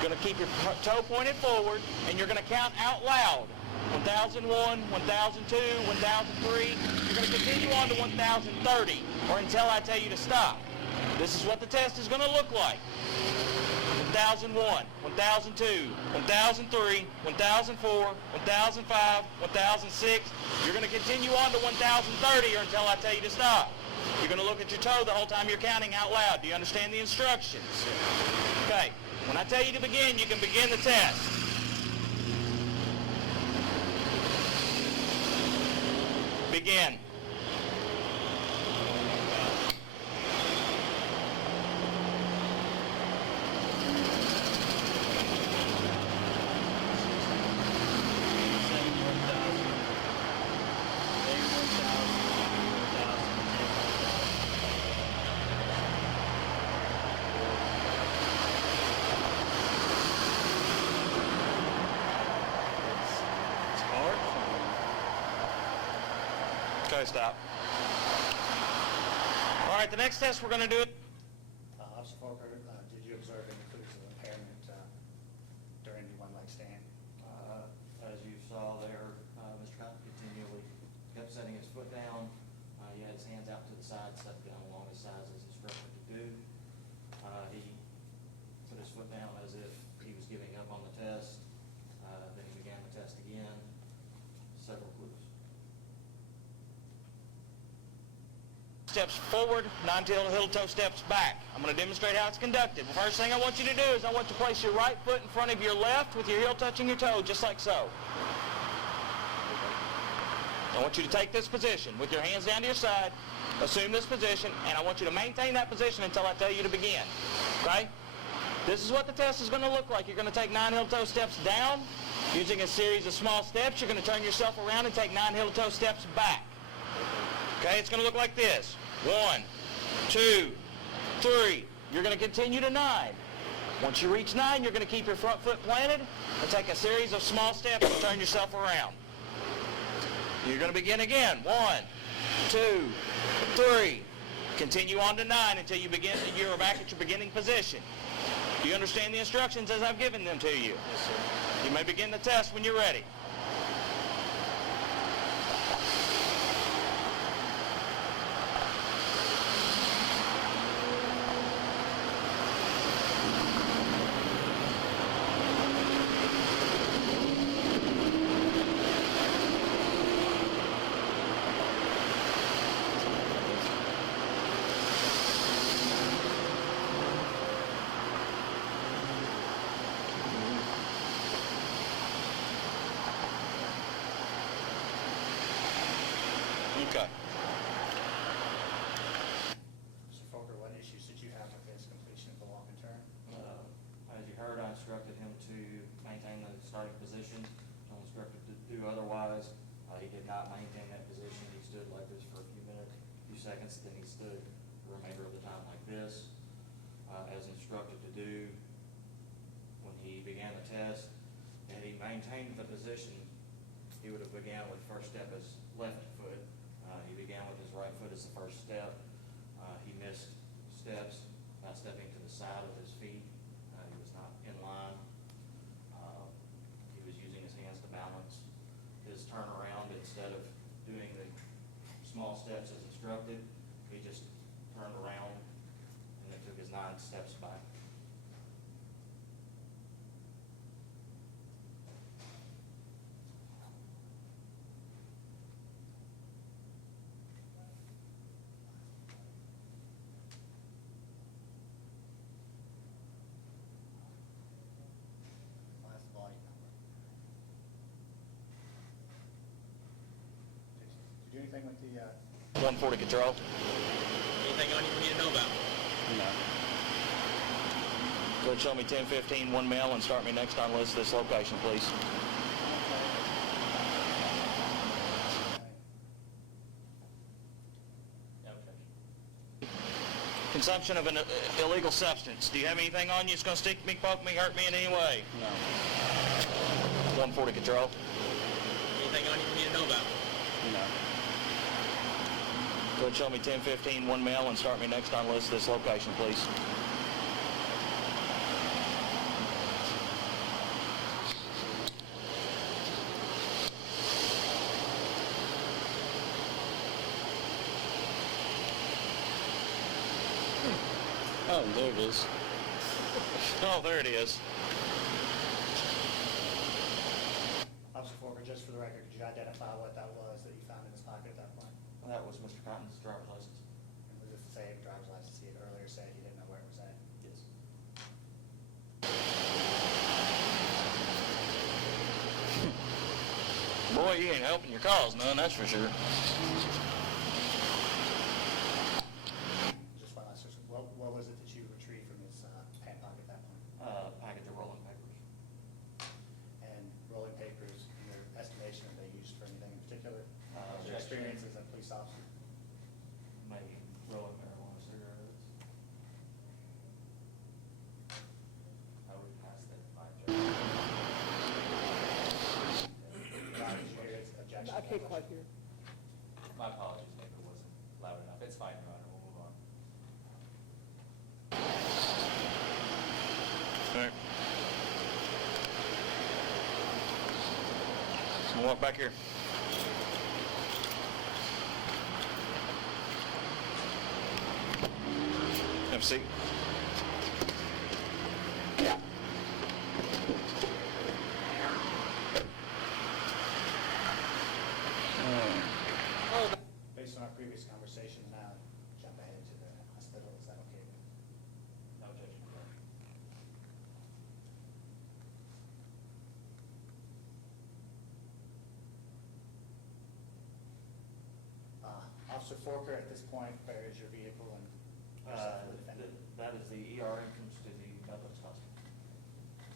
You're going to keep your toe pointed forward, and you're going to count out loud. 1001, 1002, 1003. You're going to continue on to 1030, or until I tell you to stop. This is what the test is going to look like. 1001, 1002, 1003, 1004, 1005, 1006. You're going to continue on to 1030 or until I tell you to stop. You're going to look at your toe the whole time you're counting out loud. Do you understand the instructions? Okay. When I tell you to begin, you can begin the test. Begin. Okay, stop. All right, the next test we're going to do. Officer Forker, did you observe any clues of impairment during the one-leg stand? As you saw there, Mr. Cotton continually kept setting his foot down. He had his hands out to the side, stepped down along his sides as instructed to do. He put his foot down as if he was giving up on the test. Then he began the test again. Several clues. Steps forward, 9 heel toe steps back. I'm going to demonstrate how it's conducted. The first thing I want you to do is I want you to place your right foot in front of your left with your heel touching your toe, just like so. I want you to take this position with your hands down to your side. assume this position, and I want you to maintain that position until I tell you to begin, okay? This is what the test is going to look like. You're going to take 9 heel-toe steps down. Using a series of small steps, you're going to turn yourself around and take 9 heel-toe steps back. Okay, it's going to look like this. 1, 2, 3. You're going to continue to 9. Once you reach 9, you're going to keep your front foot planted and take a series of small steps and turn yourself around. You're going to begin again. 1, 2, 3. Continue on to 9 until you're back at your beginning position. Do you understand the instructions as I've given them to you? Yes, sir. You may begin the test when you're ready. Okay. Mr. Folker, what issues did you have with his completion of the walk and turn? As you heard, I instructed him to maintain the starting position. I instructed to do otherwise. He did not maintain that position. He stood like this for a few seconds, then he stood the remainder of the time like this. As instructed to do when he began the test, had he maintained the position, he would have began with first step as left foot. He began with his right foot as the first step. He missed steps by stepping to the side of his feet. He was not in line. He was using his hands to balance his turnaround instead of doing the small steps as instructed. He just turned around and then took his 9 steps back. Last body number. Did you do anything with the, 140 control. Anything on you we need to know about? No. Go ahead, show me 1015 1 mil and start me next on list this location, please. No objection. Consumption of an illegal substance. Do you have anything on you that's going to stick me, poke me, hurt me in any way? No. 140 control. Anything on you we need to know about? No. Go ahead, show me 1015 1 mil and start me next on list this location, please. Oh, there it is. Oh, there it is. Officer Folker, just for the record, could you identify what that was that you found in his pocket at that point? That was Mr. Cotton's driver's license. And was it the same driver's license he had earlier said he didn't know where it was at? Yes. Boy, you ain't helping your cause none, that's for sure. Just one last question. What was it that you retrieved from his pant pocket at that point? Package of rolling papers. And rolling papers, in your estimation, are they used for anything in particular? Your Objection. experience as a police officer? Maybe rolling marijuana cigarettes. I would pass that by judge. Did you hear his objection? I can't quite hear. My apologies, maybe it wasn't loud enough. It's fine, Your Honor, we'll move on. All right. So walk back here. Have a seat. Based on our previous conversation, now jump ahead to the hospital, is that okay? No objection, Your Honor. Officer Forker, at this point, where is your vehicle and yourself the defendant? That is the ER entrance to the Methodist Hospital.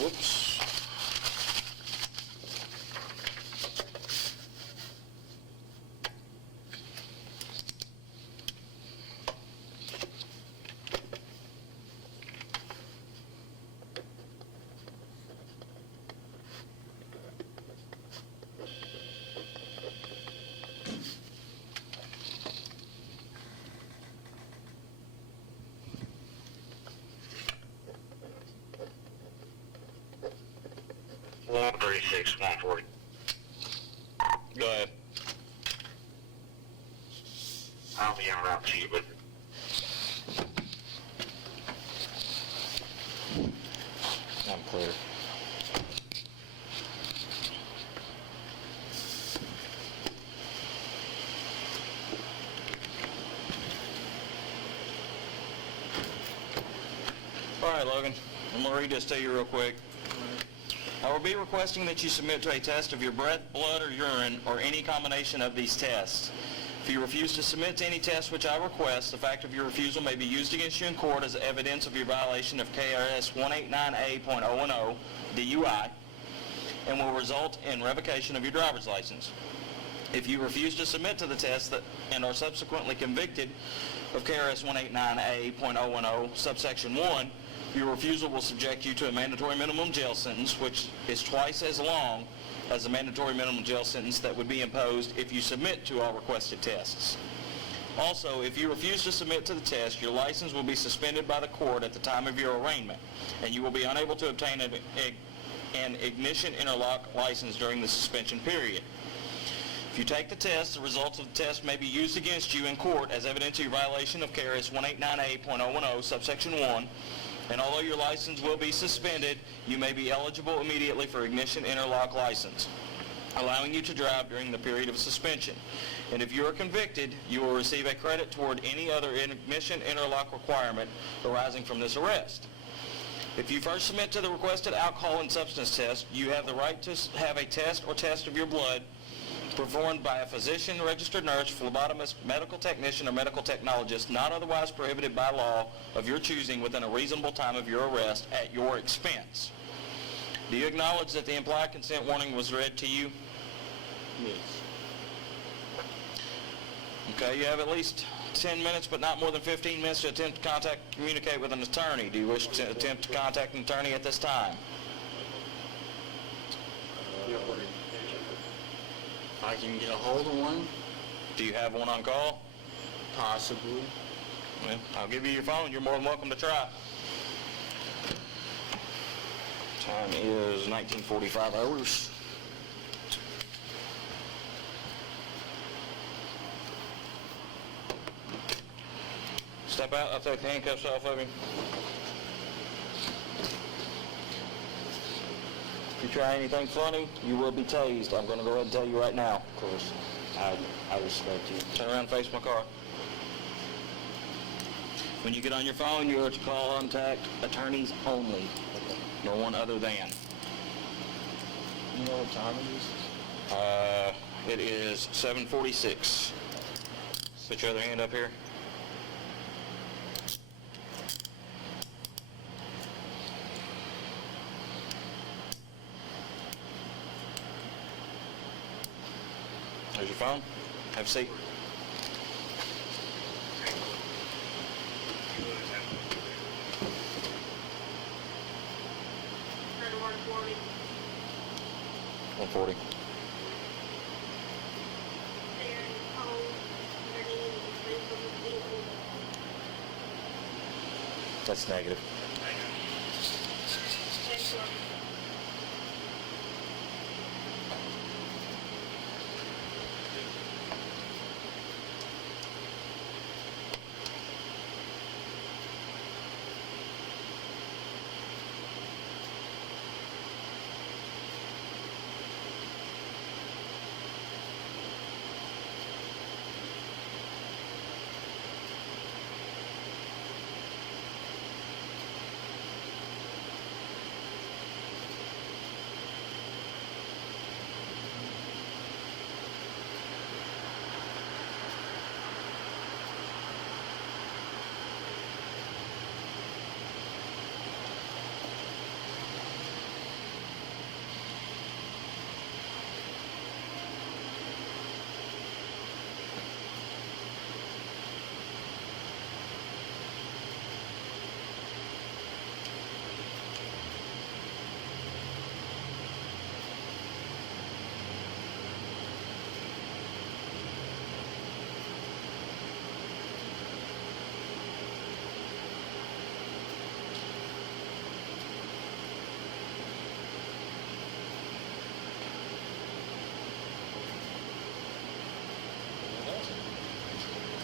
Whoops. One 36, 140. Go ahead. I'll be en route to you, but I'm clear. all right, Logan. I'm gonna read this to you real quick. I will be requesting that you submit to a test of your breath, blood, or urine, or any combination of these tests. If you refuse to submit to any test which I request, the fact of your refusal may be used against you in court as evidence of your violation of KRS 189A.010, DUI, and will result in revocation of your driver's license. If you refuse to submit to the test and are subsequently convicted of KRS 189A.010, subsection 1, your refusal will subject you to a mandatory minimum jail sentence, which is twice as long as the mandatory minimum jail sentence that would be imposed if you submit to all requested tests. Also, if you refuse to submit to the test, your license will be suspended by the court at the time of your arraignment, and you will be unable to obtain an ignition interlock license during the suspension period. If you take the test, the results of the test may be used against you in court as evidence of your violation of KRS 189A.010, subsection 1, and although your license will be suspended, you may be eligible immediately for ignition interlock license, allowing you to drive during the period of suspension. And if you are convicted, you will receive a credit toward any other ignition interlock requirement arising from this arrest. If you first submit to the requested alcohol and substance test, you have the right to have a test or test of your blood performed by a physician, registered nurse, phlebotomist, medical technician, or medical technologist not otherwise prohibited by law of your choosing within a reasonable time of your arrest at your expense. Do you acknowledge that the implied consent warning was read to you? Yes. Okay, you have at least 10 minutes, but not more than 15 minutes to attempt to communicate with an attorney. Do you wish to attempt to contact an attorney at this time? I can get a hold of one, Do you have one on call? possibly. Well, I'll give you your phone. You're more than welcome to try. Time is 19:45 hours. Step out. I'll take the handcuffs off of him. If you try anything funny, you will be tased. I'm going to go ahead and tell you right now. Of course, I respect you. Turn around and face my car. When you get on your phone, you are to contact attorneys only. No one other than. You know what time it is? It is 7:46. Put your other hand up here. There's your phone. Have a seat. $140. That's negative.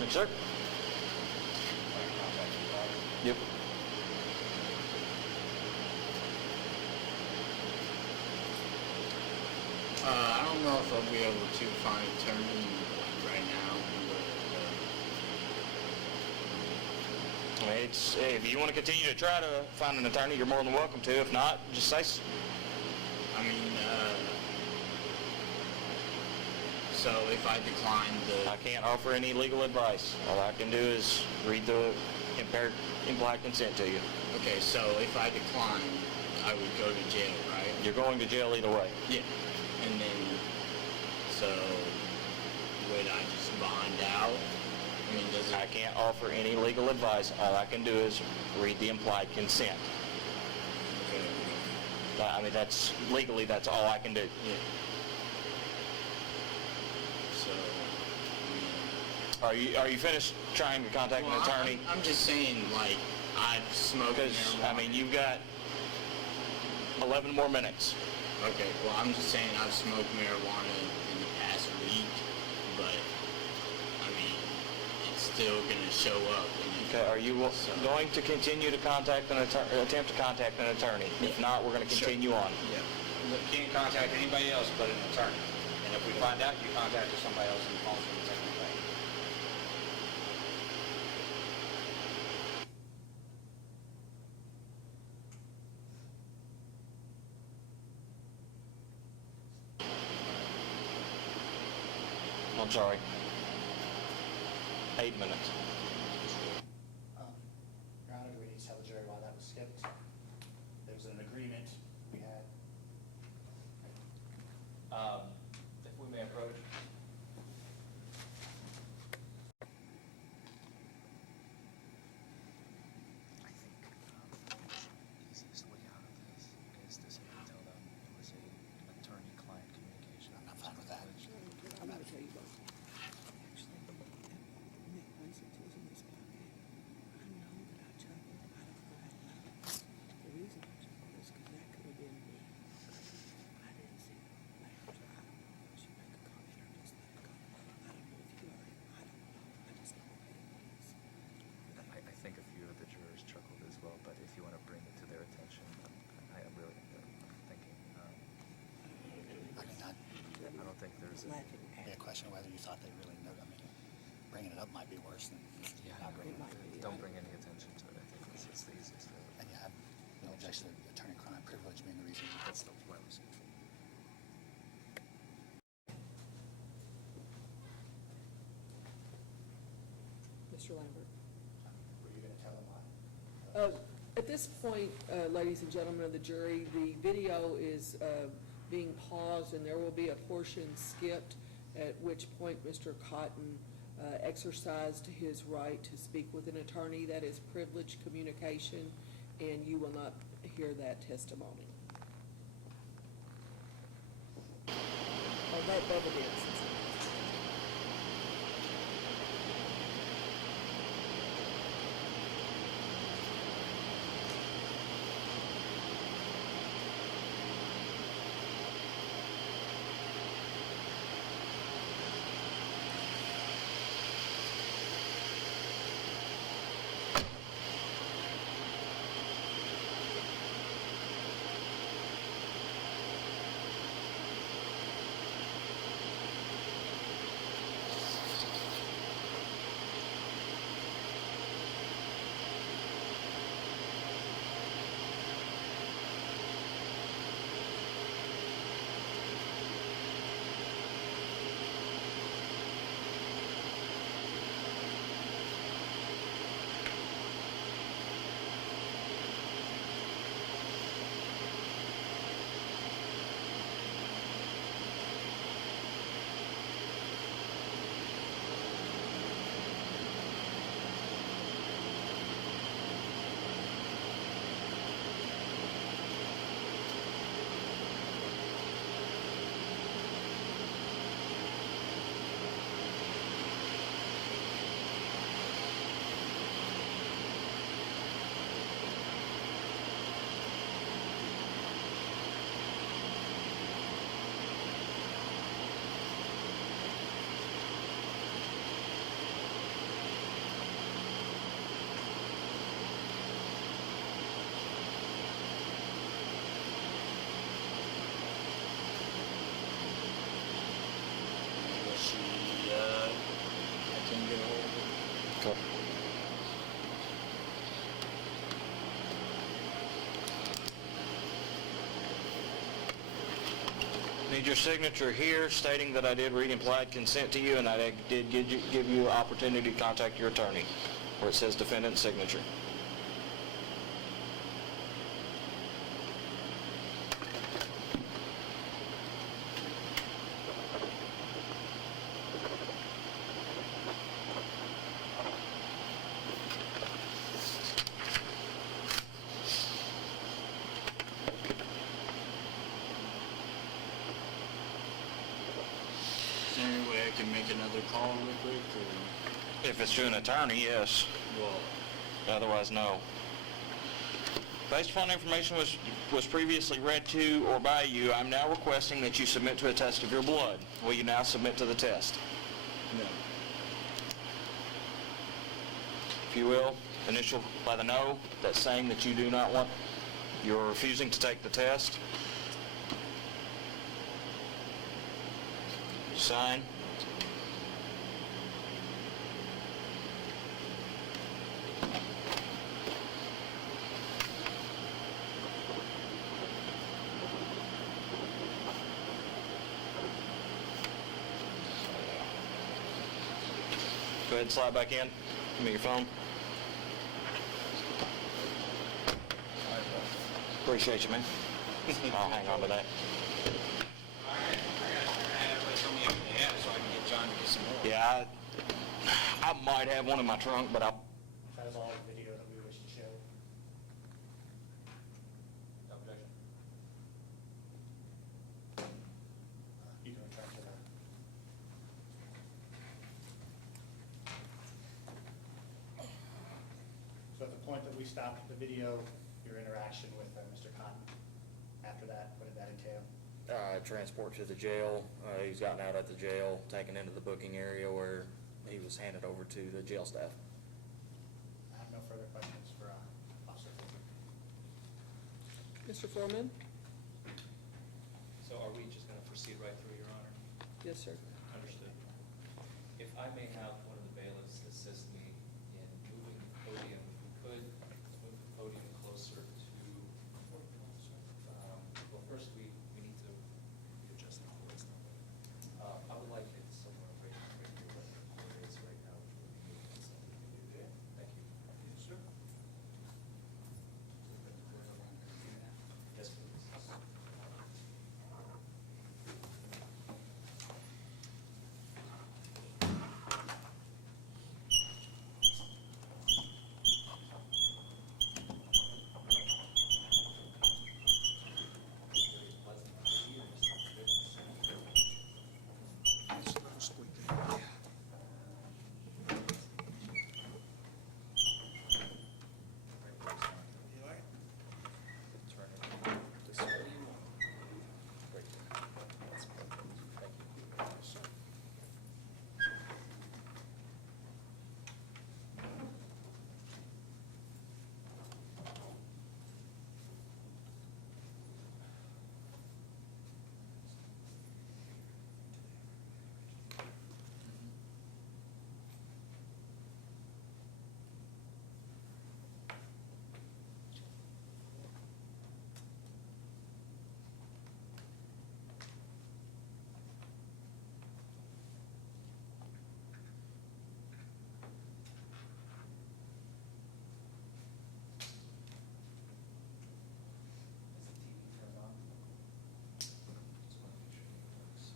Thank you, sir. Yep. I don't know if I'll be able to find a attorney right now, I mean, it's, if you want to continue to try to find an attorney, you're more than welcome to. If not, just say so. I mean, so if I decline the... I can't offer any legal advice. All I can do is read the implied consent to you. Okay, so if I decline, I would go to jail, right? You're going to jail either way. Yeah. And then, so would I just bond out? I mean, does it... I can't offer any legal advice. All I can do is read the implied consent. Okay. I mean, that's legally, that's all I can do. Yeah. So, I mean... Are you finished trying to contact an attorney? I'm just saying, like, I've smoked Because, marijuana. I mean, you've got 11 more minutes. Okay, well, I'm just saying I've smoked marijuana in the past week, but, I mean, it's still gonna show up. Okay, are you going to continue to contact an attempt to contact an attorney? If not, we're going to continue on. Yeah. You can't contact anybody else but an attorney. And if we find out you contacted somebody else, then the phone's going to take them back. I'm sorry. 8 minutes. Your Honor, do we need to tell the jury why that was skipped? There was an agreement we had. If we may approach. I think the easiest way out of this is to simply tell them it was an attorney-client communication. I'm not fine with that. I'm going to tell you both. Actually, Nick Mason was in this pocket. I know that I chuckled. I don't know how loud. The reason I chuckled is because that could have been me. I didn't see the laughter. I don't know if I should make a comment or just let it go. I don't know if you are. I don't know. I just know what it is. I think a few of the jurors chuckled as well, but if you want to bring it to their attention, I really am thinking, I mean, I don't think there's a... Laughing be at a question of whether you thought they really knew. I mean, bringing it up might be worse than not bringing it up. Don't bring any attention to it. I think this is the easiest way. And you have no objection to attorney-client privilege being the reason. That's the way I was saying. Mr. Lambert. Were you gonna tell them why? At this point, ladies and gentlemen of the jury, the video is being paused and there will be a portion skipped, at which point Mr. Cotton exercised his right to speak with an attorney. That is privileged communication, and you will not hear that testimony. Oh, that evidence. Need your signature here stating that I did read implied consent to you and that I did give you an opportunity to contact your attorney, where it says defendant's signature. Is there any way I can make another call real quick, or, If it's to an attorney, yes. well, Otherwise, no. Based upon information was previously read to or by you, I'm now requesting that you submit to a test of your blood. Will you now submit to the test? no. If you will, initial by the no, that's saying that you do not want, you're refusing to take the test. Sign. Go ahead and slide back in. Give me your phone. Appreciate you, man. I'll hang on to that. So I can get John to get some more. Yeah, I might have one in my trunk, but I'll... That is all the video that we wish to show. Objection. You can return to that. So at the point that we stopped the video, your interaction with Mr. Cotton, after that, what did that entail? Transport to the jail. He's gotten out at the jail, taken into the booking area where he was handed over to the jail staff. I have no further questions for Officer Forman. Mr. Forman? So are we just going to proceed right through, Your Honor? Yes, sir. Understood. If I may have one of the bailiffs assist me in moving the podium, if we could, move the podium closer to, well, first we need to readjust the voice. I would like it somewhere right here where it is right now, which would be moving something we can do there. Thank you. Yes, sir. Yes, please. Is the TV turned on? Just want to make sure it works.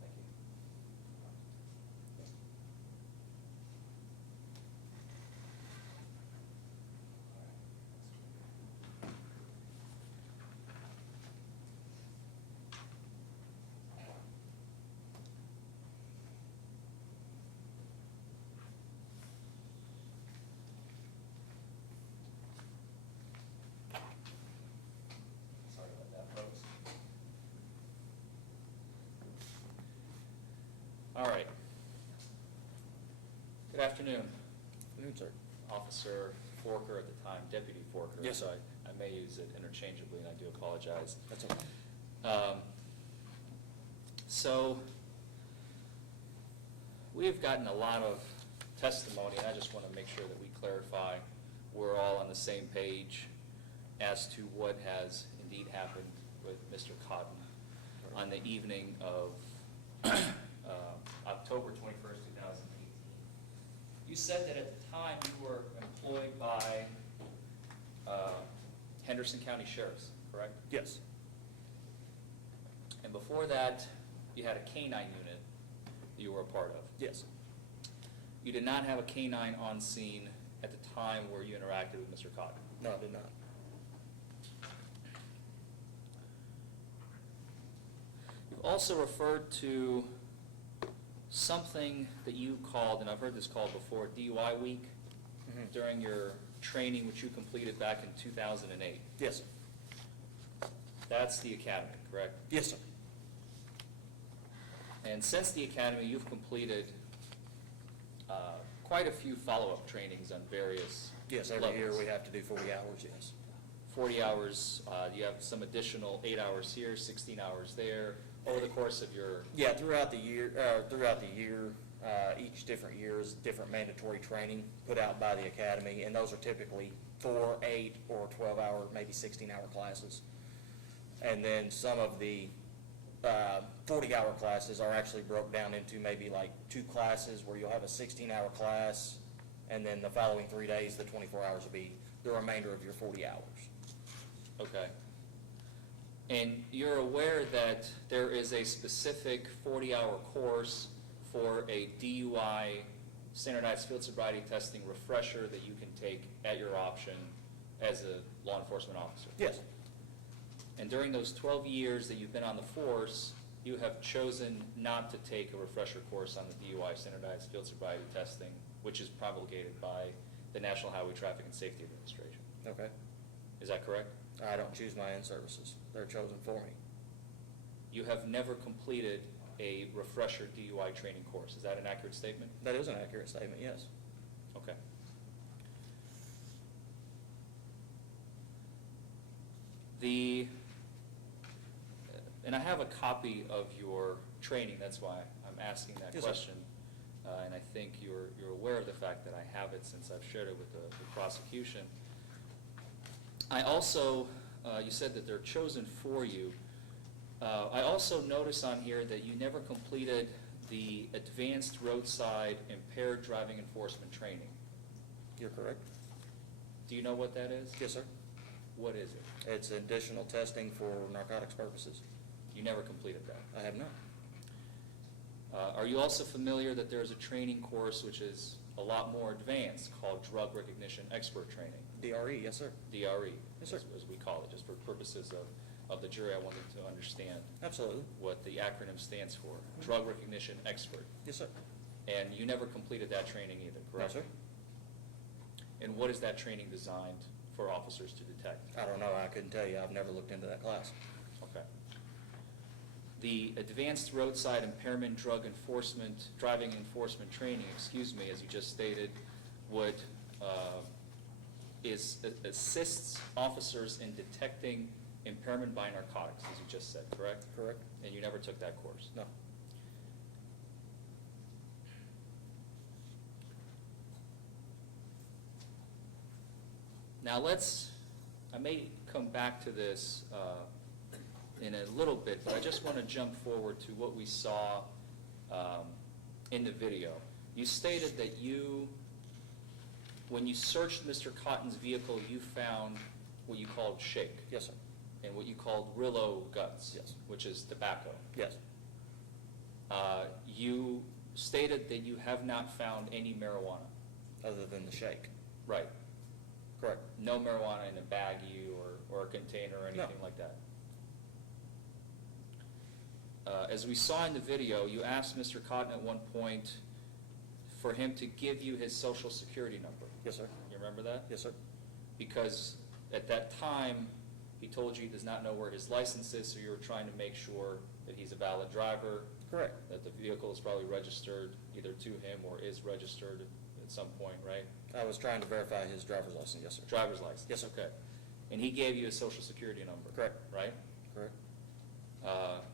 Thank you. Sorry about that, folks. All right. Good afternoon. Afternoon, sir. Officer Forker at the time, Deputy Forker. Yes, sir. So I may use it interchangeably, and I do apologize. That's okay. So, we have gotten a lot of testimony, and I just want to make sure that we clarify we're all on the same page as to what has indeed happened with Mr. Cotton. On on the evening of October 21st, 2018. You said that at the time you were employed by Henderson County Sheriffs, correct? Yes. And before that, you had a canine unit you were a part of. Yes. You did not have a canine on scene at the time where you interacted with Mr. Cotton. No, I did not. You've also referred to something that you called, and I've heard this called before, DUI Week, during your training which you completed back in 2008. Yes, sir. That's the academy, correct? Yes, sir. And since the academy, you've completed quite a few follow-up trainings on various Yes, every levels. year we have to do 40 hours, yes. 40 hours, you have some additional 8 hours here, 16 hours there, over the course of your, Yeah, throughout the year, each different year is different mandatory training put out by the academy, and those are typically 4, 8, or 12-hour, maybe 16-hour classes. And then some of the 40-hour classes are actually broke down into maybe like 2 classes where you'll have a 16-hour class, and then the following 3 days, the 24 hours will be the remainder of your 40 hours. okay. And you're aware that there is a specific 40-hour course for a DUI standardized field sobriety testing refresher that you can take at your option as a law enforcement officer? Yes, And during those 12 years that you've been on the force, you have chosen not to take a refresher course on the DUI standardized field sobriety testing, which is promulgated by the National Highway Traffic and Safety Administration. okay. Is that correct? I don't choose my own services. They're chosen for me. You have never completed a refresher DUI training course. Is that an accurate statement? That is an accurate statement, yes. Okay. And I have a copy of your training, that's why I'm asking that Yes, sir. question. And I think you're aware of the fact that I have it since I've shared it with the prosecution. I also, you said that they're chosen for you. I also notice on here that you never completed the advanced roadside impaired driving enforcement training. You're correct. Do you know what that is? Yes, sir. What is it? It's additional testing for narcotics purposes. You never completed that. I have not. Are you also familiar that there's a training course which is a lot more advanced called Drug Recognition Expert Training? DRE, yes, sir. DRE, Yes, sir. as we call it, just for purposes of the jury. I wanted to understand Absolutely. what the acronym stands for. Drug Recognition Expert. Yes, sir. And you never completed that training either, correct? No, sir. And what is that training designed for officers to detect? I don't know. I couldn't tell you. I've never looked into that class. Okay. The Advanced Roadside Impairment Driving Enforcement Training, as you just stated, assists officers in detecting impairment by narcotics, as you just said, correct? Correct. And you never took that course? No. Now I may come back to this in a little bit, but I just want to jump forward to what we saw in the video. You stated that when you searched Mr. Cotton's vehicle, you found what you called shake. Yes, sir. And what you called Rillo guts. Yes. Which is tobacco. Yes. You stated that you have not found any marijuana. Other than the shake. Right. Correct. No marijuana in a baggie or a container or anything No. like that. As we saw in the video, you asked Mr. Cotton at one point for him to give you his social security number. Yes, sir. You remember that? Yes, sir. Because at that time, he told you he does not know where his license is, so you were trying to make sure that he's a valid driver, Correct. that the vehicle is probably registered either to him or is registered at some point, right? I was trying to verify his driver's license. Yes, sir. Driver's license. Yes, sir. Okay. And he gave you a social security number. Correct. Right? Correct.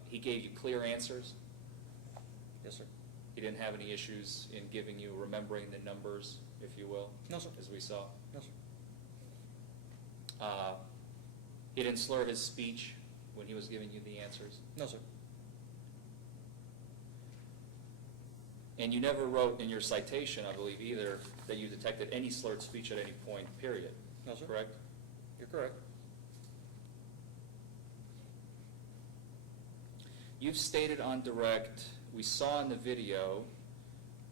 He gave you clear answers. Yes, sir. He didn't have any issues in remembering the numbers, if you will. No, sir. As we saw. No, sir. He didn't slur his speech when he was giving you the answers. No, sir. And you never wrote in your citation, I believe, either, that you detected any slurred speech at any point, period. No, sir. Correct? You're correct. You've stated on direct, we saw in the video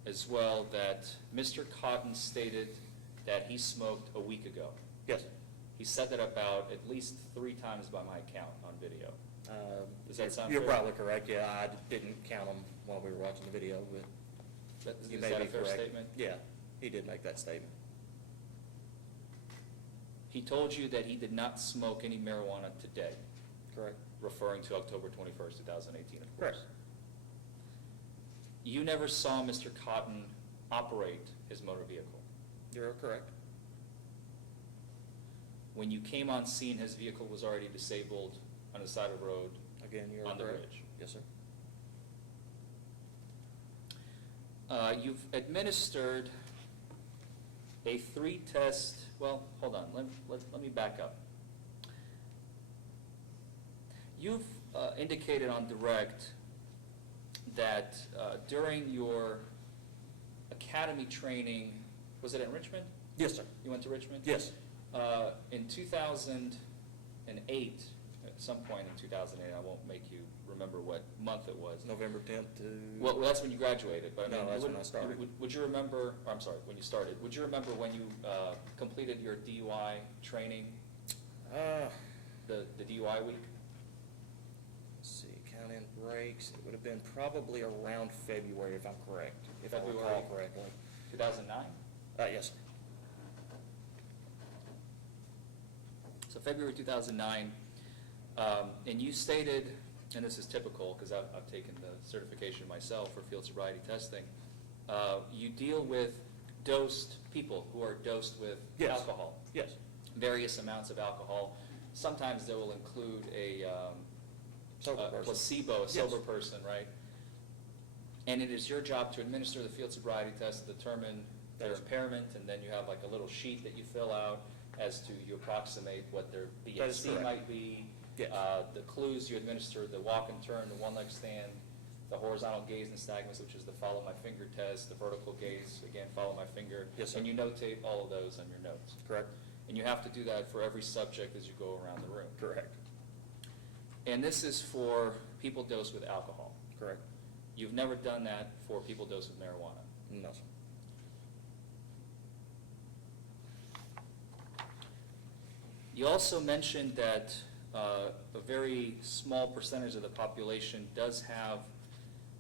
as well, that Mr. Cotton stated that he smoked a week ago. Yes. He said that about at least 3 times by my count on video. Does that sound You're fair? probably correct, yeah. I didn't count them while we were watching the video, but you Is may that be a fair correct. statement? Yeah, he did make that statement. He told you that he did not smoke any marijuana today, Correct. referring to October 21st, 2018, of course. Correct. You never saw Mr. Cotton operate his motor vehicle. You're correct. When you came on scene, his vehicle was already disabled on the side of the road. Again, you're On the correct. bridge. Yes, sir. You've administered a 3-test, well, hold on, let me back up. You've indicated on direct that during your academy training, was it in Richmond? Yes, sir. You went to Richmond? Yes. In 2008, at some point in 2008, I won't make you remember what month it was. November 10th to... Well, that's when you graduated, but I mean, No, that's when I started. Would you remember, or I'm sorry, when you started, would you remember when you completed your DUI training, the DUI week? Let's see, count in breaks. It would have been probably around February, if I'm correct, if I February. recall correctly. 2009? Yes, sir. So February 2009, and you stated, and this is typical because I've taken the certification myself for field sobriety testing, you deal with dosed people who are dosed with Yes. alcohol. Yes. Various amounts of alcohol. Sometimes they will include a Sober person. placebo, a Yes. sober person, right? And it is your job to administer the field sobriety test, determine their That is- impairment, and then you have like a little sheet that you fill out as to you approximate what their That is BAC correct. might be. Yes. The clues you administer, the walk and turn, the one-leg stand, the horizontal gaze nystagmus, which is the follow my finger test, the vertical gaze, again, follow my finger. Yes, sir. And you notate all of those on your notes. Correct. And you have to do that for every subject as you go around the room. Correct. And this is for people dosed with alcohol. Correct. You've never done that for people dosed with marijuana. No, sir. You also mentioned that a very small percentage of the population does have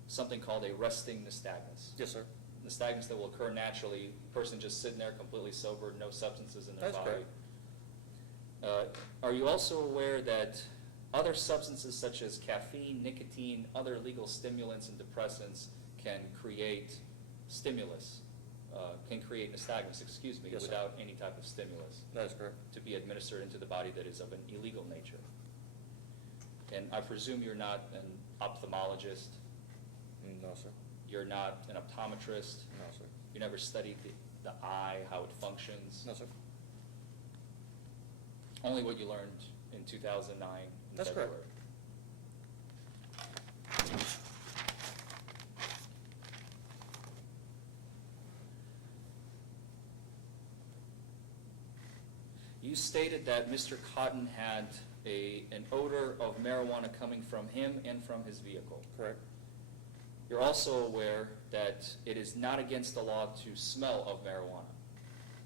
something called a resting nystagmus. Yes, sir. Nystagmus that will occur naturally, person just sitting there completely sober, no substances in their That's body. Are you also aware that other substances such as caffeine, nicotine, other legal stimulants and depressants can create stimulus, can create nystagmus, excuse me, Yes, sir. without any type of stimulus That is correct. to be administered into the body that is of an illegal nature? And I presume you're not an ophthalmologist, No, sir. you're not an optometrist, No, sir. you never studied the eye, how it functions? No, sir. Only what you learned in 2009 in That's correct. February. You stated that Mr. Cotton had an odor of marijuana coming from him and from his vehicle. Correct. You're also aware that it is not against the law to smell of marijuana.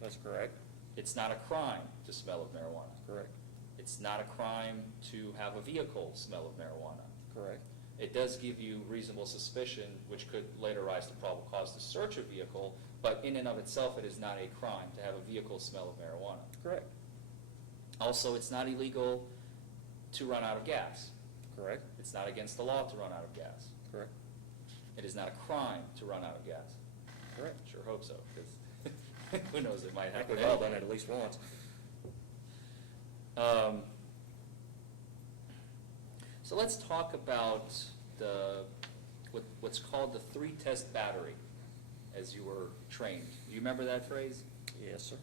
That's correct. It's not a crime to smell of marijuana. Correct. It's not a crime to have a vehicle smell of marijuana. Correct. It does give you reasonable suspicion, which could later rise to probable cause to search a vehicle, but in and of itself, it is not a crime to have a vehicle smell of marijuana. Correct. Also, it's not illegal to run out of gas. Correct. It's not against the law to run out of gas. Correct. It is not a crime to run out of gas. Correct. Sure hope so, because who knows, it might I think happen. we've all anyway. done it at least once. So let's talk about what's called the 3-test battery, as you were trained. Do you remember that phrase? Yes, sir.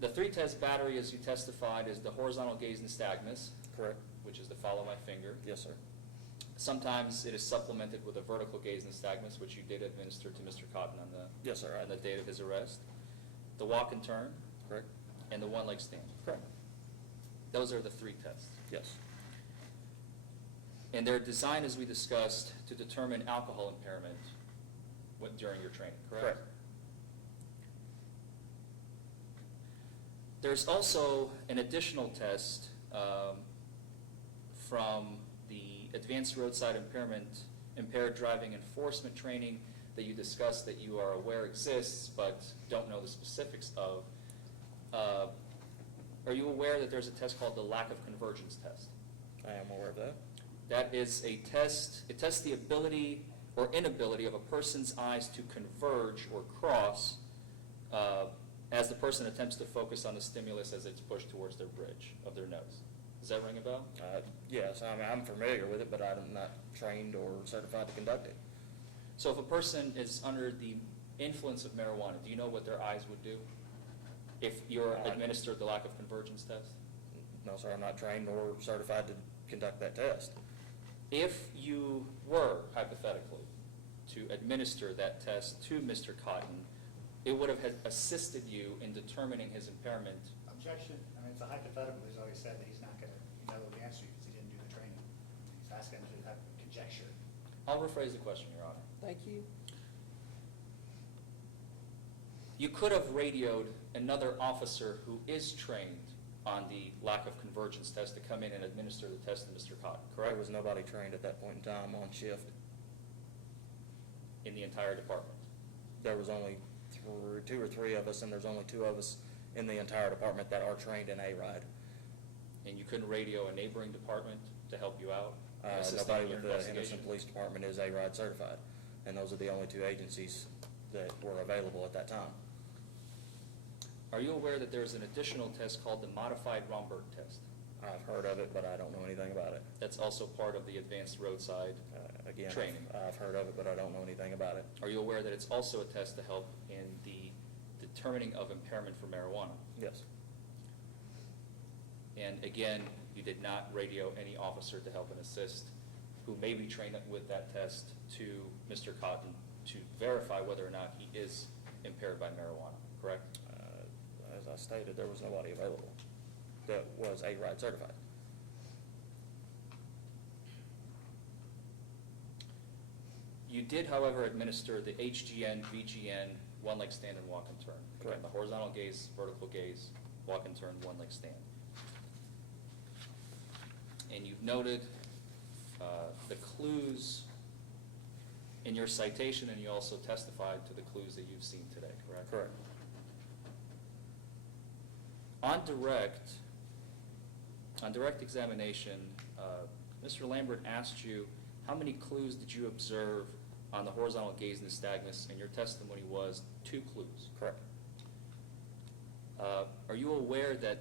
The 3-test battery, as you testified, is the horizontal gaze nystagmus, Correct. which is the follow my finger, Yes, sir. Sometimes it is supplemented with a vertical gaze nystagmus, which you did administer to Mr. Cotton on the Yes, sir. on the date of his arrest. The walk and turn, Correct? and the one-leg stand. Correct. Those are the 3 tests. Yes. And they're designed, as we discussed, to determine alcohol impairment during your training, correct? Correct. There's also an additional test from the Advanced Roadside Impaired Driving Enforcement Training that you discussed that you are aware exists but don't know the specifics of. Are you aware that there's a test called the lack of convergence test? I am aware of that. That is a test, it tests the ability or inability of a person's eyes to converge or cross as the person attempts to focus on the stimulus as it's pushed towards their bridge of their nose. Does that ring a bell? Yes, I mean, I'm familiar with it, but I'm not trained or certified to conduct it. So if a person is under the influence of marijuana, do you know what their eyes would do if you're administered the lack of convergence test? No, sir, I'm not trained or certified to conduct that test. If you were, hypothetically, to administer that test to Mr. Cotton, it would have assisted you in determining his impairment. Objection. I mean, it's a hypothetical. He's already said that he's not going to know the answer because he didn't do the training. He's asking to have conjecture. I'll rephrase the question, Your Honor. Thank you. You could have radioed another officer who is trained on the lack of convergence test to come in and administer the test to Mr. Cotton, correct? There was nobody trained at that point in time on shift. In the entire department. There was only 2 or 3 of us, and there's only 2 of us in the entire department that are trained in A-RIDE. And you couldn't radio a neighboring department to help you out? assist Nobody in your with the Henderson investigation? Police Department is A-RIDE certified, and those are the only 2 agencies that were available at that time. Are you aware that there's an additional test called the modified Lambert test? I've heard of it, but I don't know anything about it. That's also part of the advanced roadside Again, training. I've heard of it, but I don't know anything about it. Are you aware that it's also a test to help in the determining of impairment for marijuana? Yes. And again, you did not radio any officer to help and assist who may be trained with that test to Mr. Cotton to verify whether or not he is impaired by marijuana, correct? As I stated, there was nobody available that was A-RIDE certified. You did, however, administer the HGN, VGN, one-leg stand and walk and turn. Again, Correct. the horizontal gaze, vertical gaze, walk and turn, one-leg stand. And you've noted the clues in your citation, and you also testified to the clues that you've seen today, correct? Correct. On direct examination, Mr. Lambert asked you, how many clues did you observe on the horizontal gaze nystagmus, and your testimony was 2 clues. Correct. Are you aware that,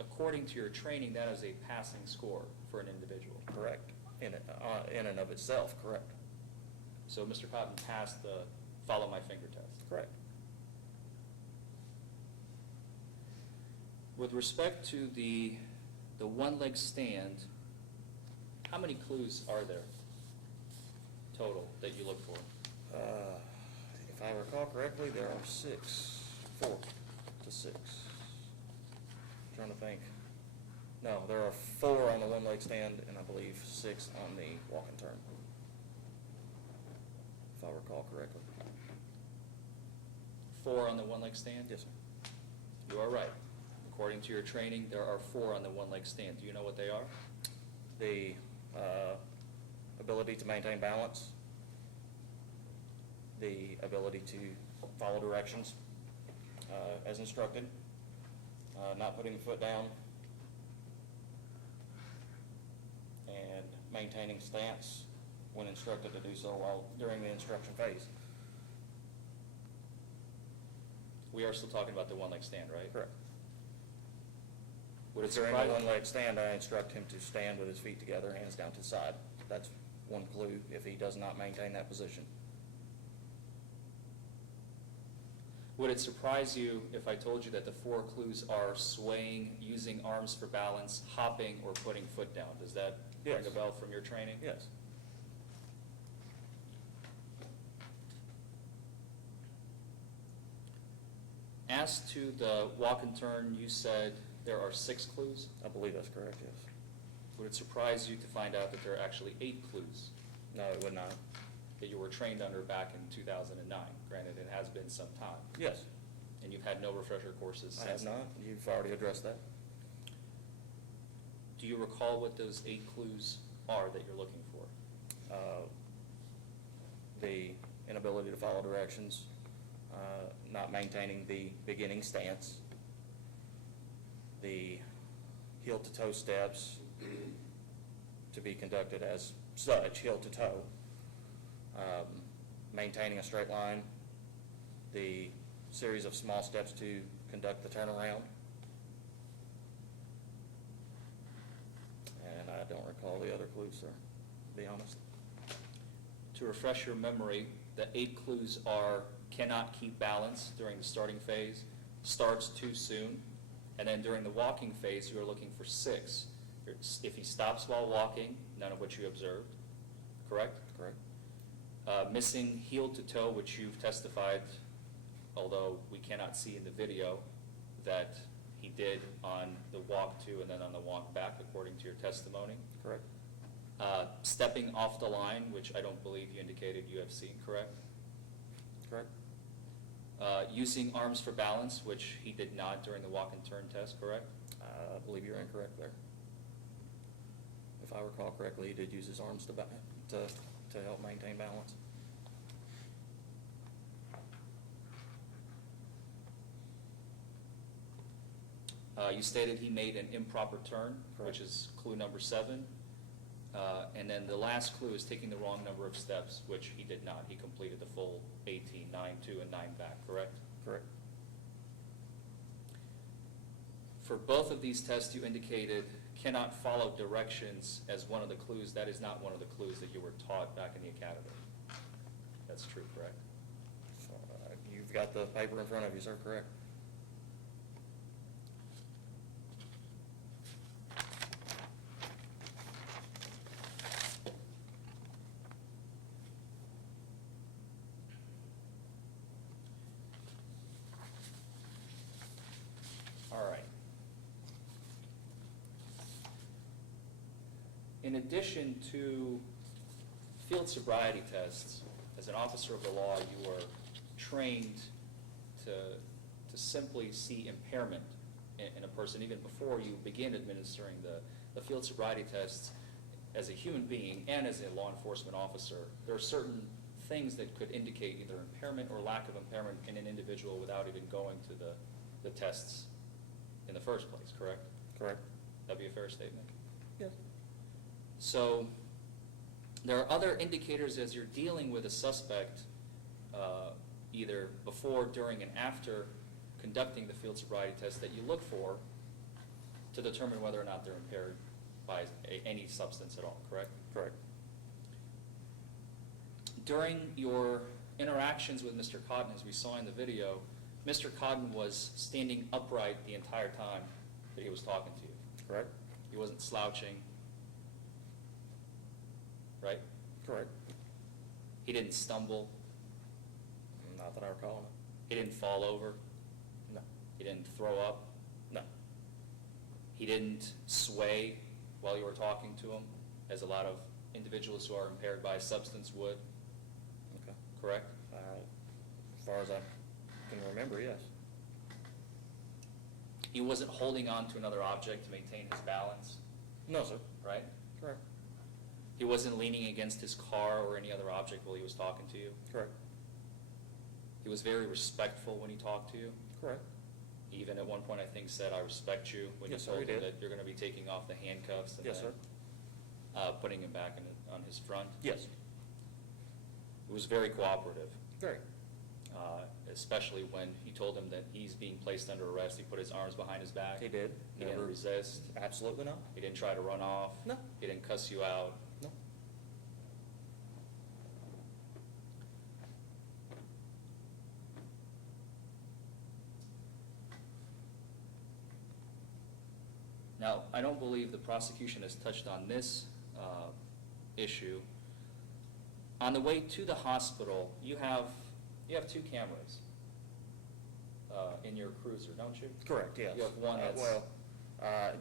according to your training, that is a passing score for an individual? Correct. In and of itself, correct. So Mr. Cotton passed the follow my finger test. Correct. With respect to the one-leg stand, how many clues are there total that you look for? If I recall correctly, there are 4 to 6. Trying to think. No, there are 4 on the one-leg stand, and I believe 6 on the walk and turn. If I recall correctly. 4 on the one-leg stand? Yes, sir. You are right. According to your training, there are 4 on the one-leg stand. Do you know what they are? The ability to maintain balance, the ability to follow directions as instructed, not putting the foot down, and maintaining stance when instructed to do so while during the instruction phase. We are still talking about the one-leg stand, right? Correct. Would it During surprise the one-leg stand, I instruct him to stand with his feet together, hands down to the side. That's one clue if he does not maintain that position. Would it surprise you if I told you that the 4 clues are swaying, using arms for balance, hopping, or putting foot down? Does that ring Yes. a bell from your training? Yes. as to the walk and turn, you said there are 6 clues. I believe that's correct, yes. Would it surprise you to find out that there are actually 8 clues No, it would not. that you were trained under back in 2009? Granted, it has been some time. Yes, And you've had no refresher courses I since have then. not. You've already addressed that. Do you recall what those 8 clues are that you're looking for? The inability to follow directions, not maintaining the beginning stance, the heel-to-toe steps to be conducted as such, heel-to-toe, maintaining a straight line, the series of small steps to conduct the turnaround, and I don't recall the other clues, sir, to be honest. To refresh your memory, the 8 clues are cannot keep balance during the starting phase, starts too soon, and then during the walking phase, you are looking for 6. If he stops while walking, none of which you observed, correct? Correct. Missing heel to toe, which you've testified, although we cannot see in the video, that he did on the walk to and then on the walk back, according to your testimony. Correct. Stepping off the line, which I don't believe you indicated you have seen, correct? Correct. Using arms for balance, which he did not during the walk and turn test, correct? I believe you're incorrect there. If I recall correctly, he did use his arms to help maintain balance. You stated he made an improper turn, Correct. which is clue number 7. And then the last clue is taking the wrong number of steps, which he did not. He completed the full 18, 9, 2, and 9 back, correct? Correct. For both of these tests, you indicated cannot follow directions as one of the clues. That is not one of the clues that you were taught back in the academy. That's true, correct? So, you've got the paper in front of you, sir, correct? All right. In addition to field sobriety tests, as an officer of the law, you are trained to simply see impairment in a person even before you begin administering the field sobriety tests. As a human being and as a law enforcement officer, there are certain things that could indicate either impairment or lack of impairment in an individual without even going to the tests in the first place, correct? Correct. That'd be a fair statement? Yes. So there are other indicators as you're dealing with a suspect, either before, during, and after conducting the field sobriety test that you look for to determine whether or not they're impaired by any substance at all, correct? Correct. During your interactions with Mr. Cotton, as we saw in the video, Mr. Cotton was standing upright the entire time that he was talking to you. Correct. He wasn't slouching, right? Correct. He didn't stumble. Not that I recall. He didn't fall over. No. He didn't throw up. No. He didn't sway while you were talking to him, as a lot of individuals who are impaired by a substance would, Okay. correct? As far as I can remember, yes. He wasn't holding on to another object to maintain his balance, No, sir. right? Correct. He wasn't leaning against his car or any other object while he was talking to you. Correct. He was very respectful when he talked to you. Correct. He even at one point, I think, said, "I respect you," when you Yes, sir, told he him did. that you're going to be taking off the handcuffs and Yes, then, sir. putting him back on his front. Yes. It was very cooperative. Very. Especially when he told him that he's being placed under arrest. He put his arms behind his back. He did. He didn't Never- resist. Absolutely not. He didn't try to run off. No. He didn't cuss you out. No. Now, I don't believe the prosecution has touched on this issue. On the way to the hospital, you have 2 cameras. in your cruiser, don't you? Correct, yes. You have one that's.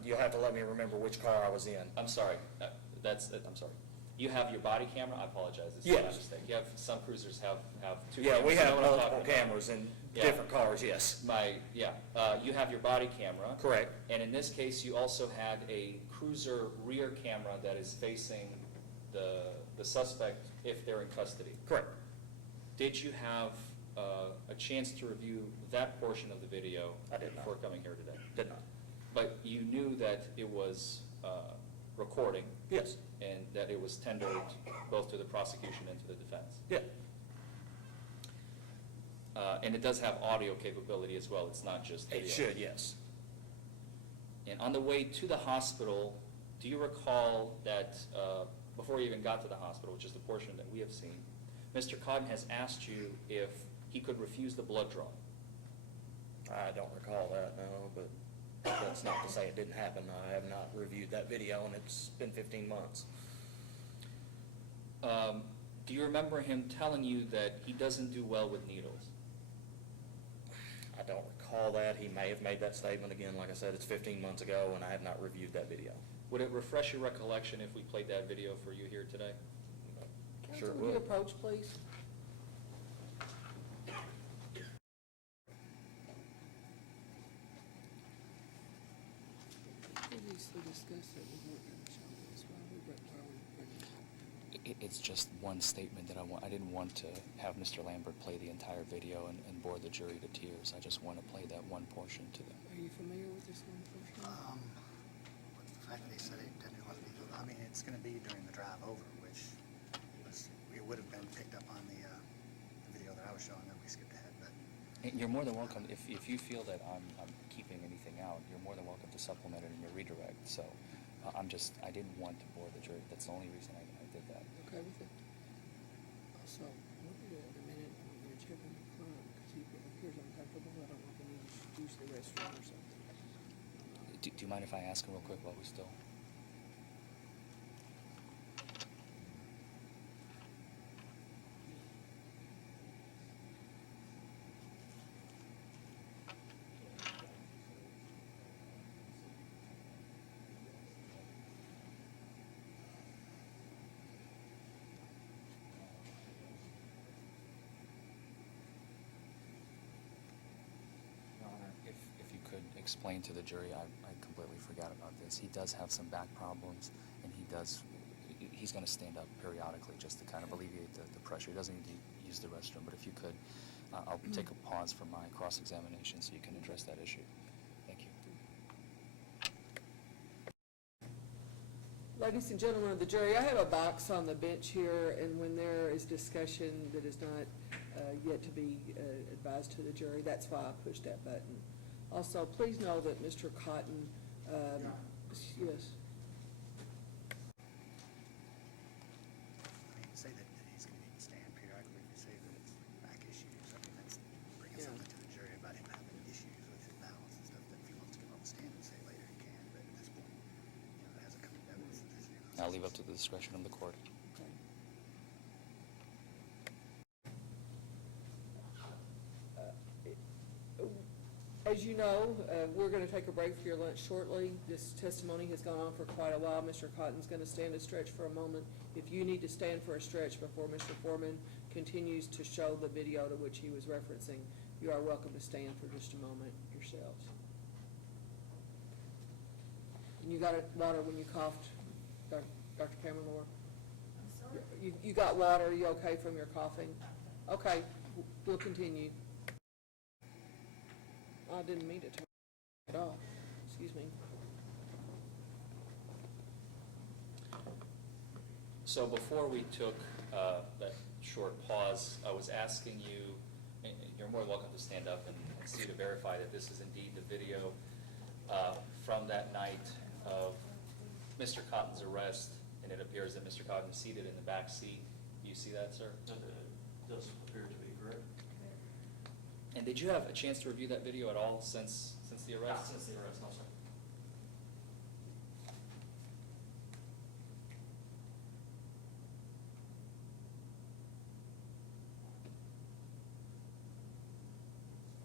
You'll have to let me remember which car I was in. I'm sorry, I'm sorry. You have your body camera? I apologize, this is Yes. my mistake. You have, some cruisers have two Yeah, cameras. we You know have what I'm multiple talking about. cameras in Yeah. different cars, yes. You have your body camera. Correct. And in this case, you also had a cruiser rear camera that is facing the suspect if they're in custody. Correct. Did you have a chance to review that portion of the video? I did not. Before coming here today? Did not. But you knew that it was recording? Yes. And that it was tendered both to the prosecution and to the defense? Yeah. And it does have audio capability as well, it's not just video? It should, yes. And on the way to the hospital, do you recall that, before you even got to the hospital, which is the portion that we have seen, Mr. Cotton has asked you if he could refuse the blood draw? I don't recall that, no, but that's not to say it didn't happen. I have not reviewed that video, and it's been 15 months. Do you remember him telling you that he doesn't do well with needles? I don't recall that. He may have made that statement again. Like I said, it's 15 months ago, and I have not reviewed that video. Would it refresh your recollection if we played that video for you here today? Sure Counsel, it would you would. approach, please? Previously discussed that we weren't going to show this. Why we It's just one statement that I didn't want to have Mr. Lambert play the entire video and bore the jury to tears. I just want to play that one portion to them. Are you familiar with this one portion? With the fact that he said it didn't want to be, I mean, it's going to be during the drive over, which it would have been picked up on the video that I was showing that we skipped ahead, but. And you're more than welcome, if you feel that I'm keeping anything out, you're more than welcome to supplement it in your redirect. So I didn't want to bore the jury. That's the only reason I did that. Okay with it? Also, what we do in a minute, I'm going to check on the crime because he appears uncomfortable. I don't know if he needs to use the restroom or something. Do you mind if I ask him real quick while we still? If you could explain to the jury, I completely forgot about this. He does have some back problems, and he's going to stand up periodically just to kind of alleviate the pressure. He doesn't need to use the restroom, but if you could, I'll take a pause from my cross-examination so you can address that issue. Thank you. Ladies and gentlemen of the jury, I have a box on the bench here, and when there is discussion that is not yet to be advised to the jury, that's why I pushed that button. Also, please know that Mr. Cotton, yes. I mean, say that he's going to need to stand periodically, if you say that it's back issues, I mean, that's bringing Yeah. something to the jury about him having issues with his balance and stuff, that if he wants to come on the stand and say later, he can, but at this point, it hasn't come to evidence that this, I'll leave up to the discretion of the court. Okay. As you know, we're going to take a break for your lunch shortly. This testimony has gone on for quite a while. Mr. Cotton's going to stand a stretch for a moment. If you need to stand for a stretch before Mr. Forman continues to show the video to which he was referencing, you are welcome to stand for just a moment yourselves. And you got water when you coughed, Dr. Cameron Moore? I'm sorry? You got water, are you okay from your coughing? Okay, we'll continue. I didn't mean to turn it off, excuse me. So before we took that short pause, I was asking you, and you're more than welcome to stand up and see to verify that this is indeed the video from that night of Mr. Cotton's arrest, and it appears that Mr. Cotton is seated in the back seat. Do you see that, sir? That does appear to be correct. And did you have a chance to review that video at all since the arrest? Since the arrest, no, sir.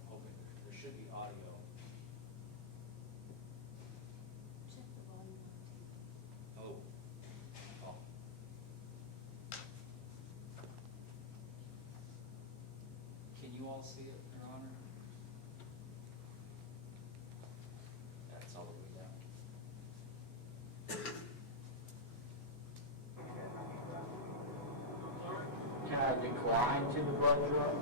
I'm hoping there should all see it, Your Honor? That's all we got. Can I decline to the blood draw?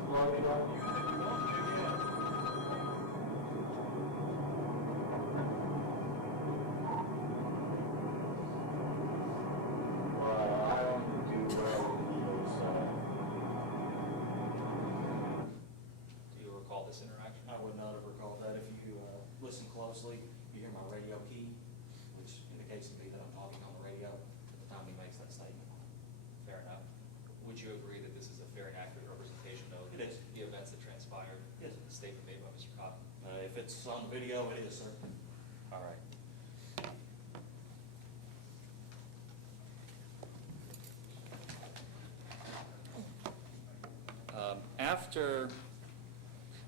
Well, I don't do well with Do you recall this interaction? I would not have recalled that. If you listen closely, you hear my radio key, which indicates to me that I'm talking on the radio at the time he makes that statement. Fair enough. Would you agree that this is a fair and accurate representation of It is. the events that transpired? Yes. The statement made by Mr. Cotton? If it's on video, it is, sir. All right.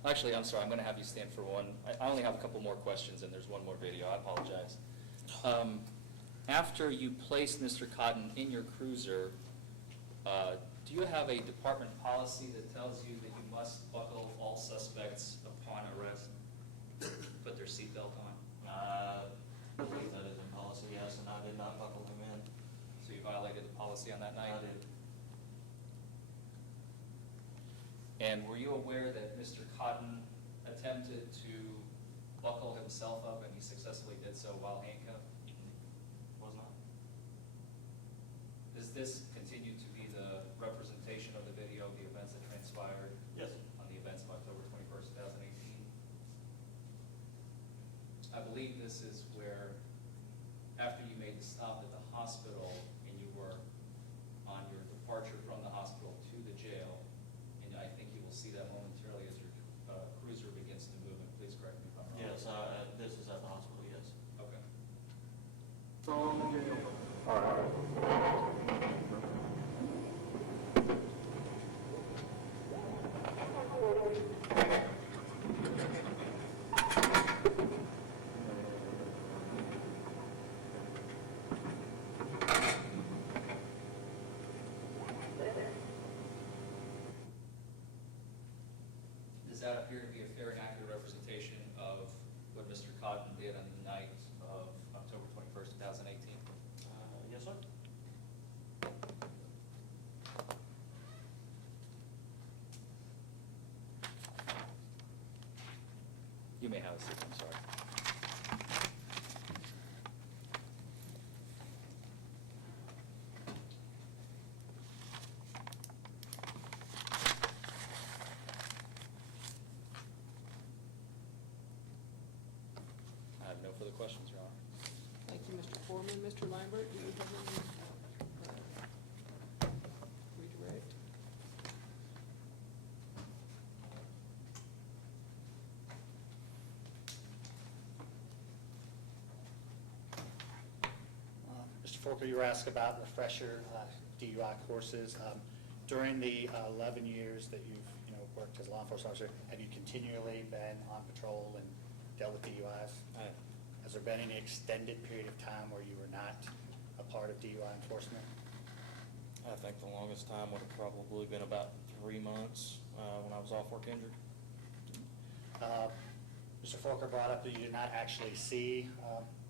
Actually, I'm sorry, I'm going to have you stand for one. I only have a couple more questions, and there's one more video. I apologize. After you placed Mr. Cotton in your cruiser, do you have a department policy that tells you that you must buckle all suspects upon arrest, put their seatbelt on? I believe that is in policy, yes, and I did not buckle him in. So you violated the policy on that night? I did. And were you aware that Mr. Cotton attempted to buckle himself up and he successfully did so while handcuffed? Was not. Does this continue to be the representation of the video of the events that transpired? Yes. On the events of October 21st, 2018? I believe this is where, after you made the stop at the hospital and you were on your departure from the hospital to the jail, and I think you will see that momentarily as your cruiser begins to move, and please correct me if I'm wrong. Yes, this is at the hospital, yes. Okay. Does that appear to be a fair and accurate representation of what Mr. Cotton did on the night of October 21st, 2018? Yes, sir. You may have a seat, I'm sorry. I have no further questions, Your Honor. Thank you, Mr. Forman. Mr. Lambert, do you have any redirect? Mr. Forker, you were asked about refresher DUI courses. During the 11 years that you've worked as a law enforcement officer, have you continually been on patrol and dealt with DUIs? Has there been any extended period of time where you were not a part of DUI enforcement? I think the longest time would have probably been about 3 months when I was off work injured. Mr. Forker brought up that you did not actually see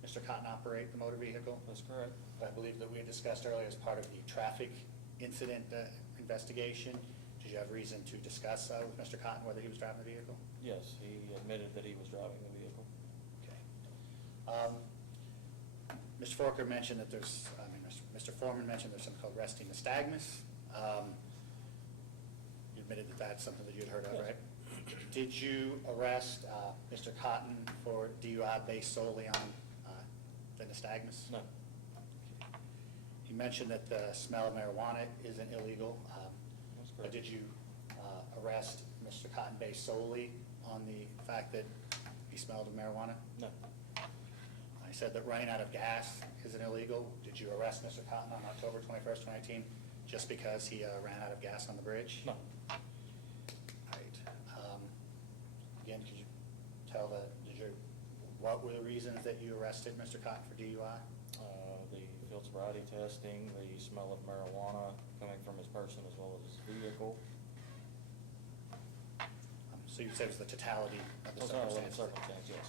Mr. Cotton operate the motor vehicle. That's correct. I believe that we had discussed earlier as part of the traffic incident investigation. Did you have reason to discuss with Mr. Cotton whether he was driving the vehicle? Yes, he admitted that he was driving the vehicle. Okay. Mr. Forker mentioned that Mr. Forman mentioned there's something called arresting nystagmus. You admitted that that's something that you'd heard of, Yes. right? Did you arrest Mr. Cotton for DUI based solely on the nystagmus? No. You mentioned that the smell of marijuana isn't illegal. That's But correct. did you arrest Mr. Cotton based solely on the fact that he smelled of marijuana? No. I said that running out of gas isn't illegal. Did you arrest Mr. Cotton on October 21st, 2018, just because he ran out of gas on the bridge? No. Right. Again, could you tell what were the reasons that you arrested Mr. Cotton for DUI? The field sobriety testing, the smell of marijuana coming from his person as well as his vehicle. So you said it was the totality of the Totality of circumstances? circumstance, yes.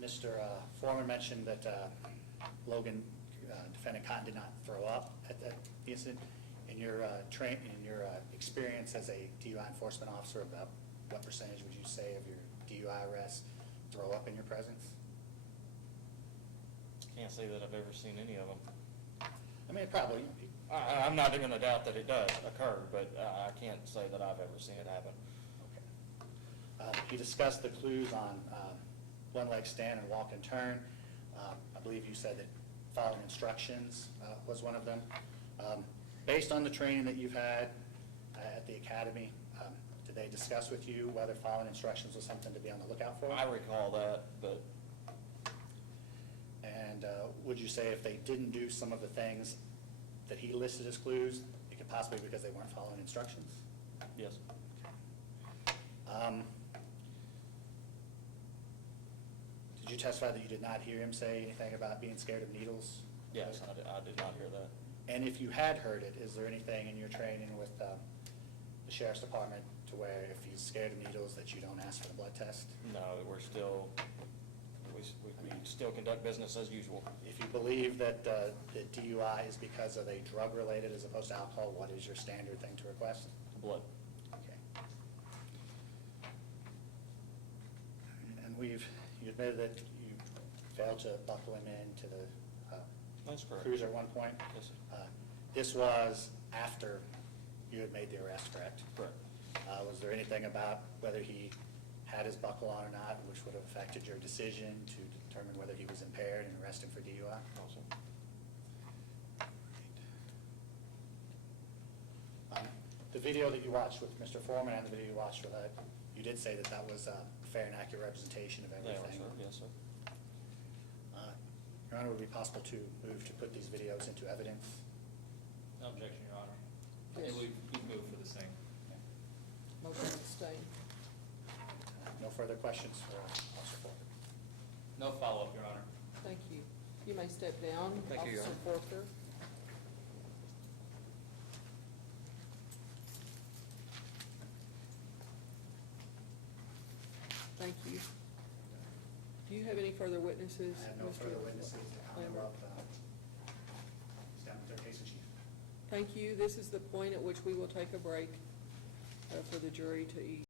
Mr. Forman mentioned that Logan, defendant Cotton, did not throw up at the incident. In your experience as a DUI enforcement officer, about what percentage would you say of your DUI arrests throw up in your presence? Can't say that I've ever seen any of them. I mean, probably. I'm not even a doubt that it does occur, but I can't say that I've ever seen it happen. Okay. He discussed the clues on one-leg stand and walk and turn. I believe you said that following instructions was one of them. Based on the training that you've had at the academy, did they discuss with you whether following instructions was something to be on the lookout for? I recall that, but And would you say if they didn't do some of the things that he listed as clues, it could possibly be because they weren't following instructions? yes. Did you testify that you did not hear him say anything about being scared of needles? Yes, I did not hear that. And if you had heard it, is there anything in your training with the sheriff's department to where if he's scared of needles that you don't ask for the blood test? No, we still conduct business as usual. If you believe that the DUI is because of a drug-related as opposed to alcohol, what is your standard thing to request? Blood. Okay. And you admitted that you failed to buckle him into the That's correct. cruiser at one point? Yes, sir. This was after you had made the arrest, correct? Correct. Was there anything about whether he had his buckle on or not, which would have affected your decision to determine whether he was impaired and arrest him for DUI? No, sir. The video that you watched with Mr. Forman and the video you watched with you did say that that was a fair and accurate representation of They everything. are, sir. Yes, sir. Your Honor, would it be possible to move to put these videos into evidence? No objection, Your Honor. Yes. We've moved for the same. Motion to stay. No further questions for Officer Forman? No follow-up, Your Honor. Thank you. You may step down. Thank you, Your Officer Honor. Porter. Thank you. Do you have any further witnesses? I have no Mr. further witnesses. Lambert? Stand with their case in chief. Thank you. This is the point at which we will take a break for the jury to eat.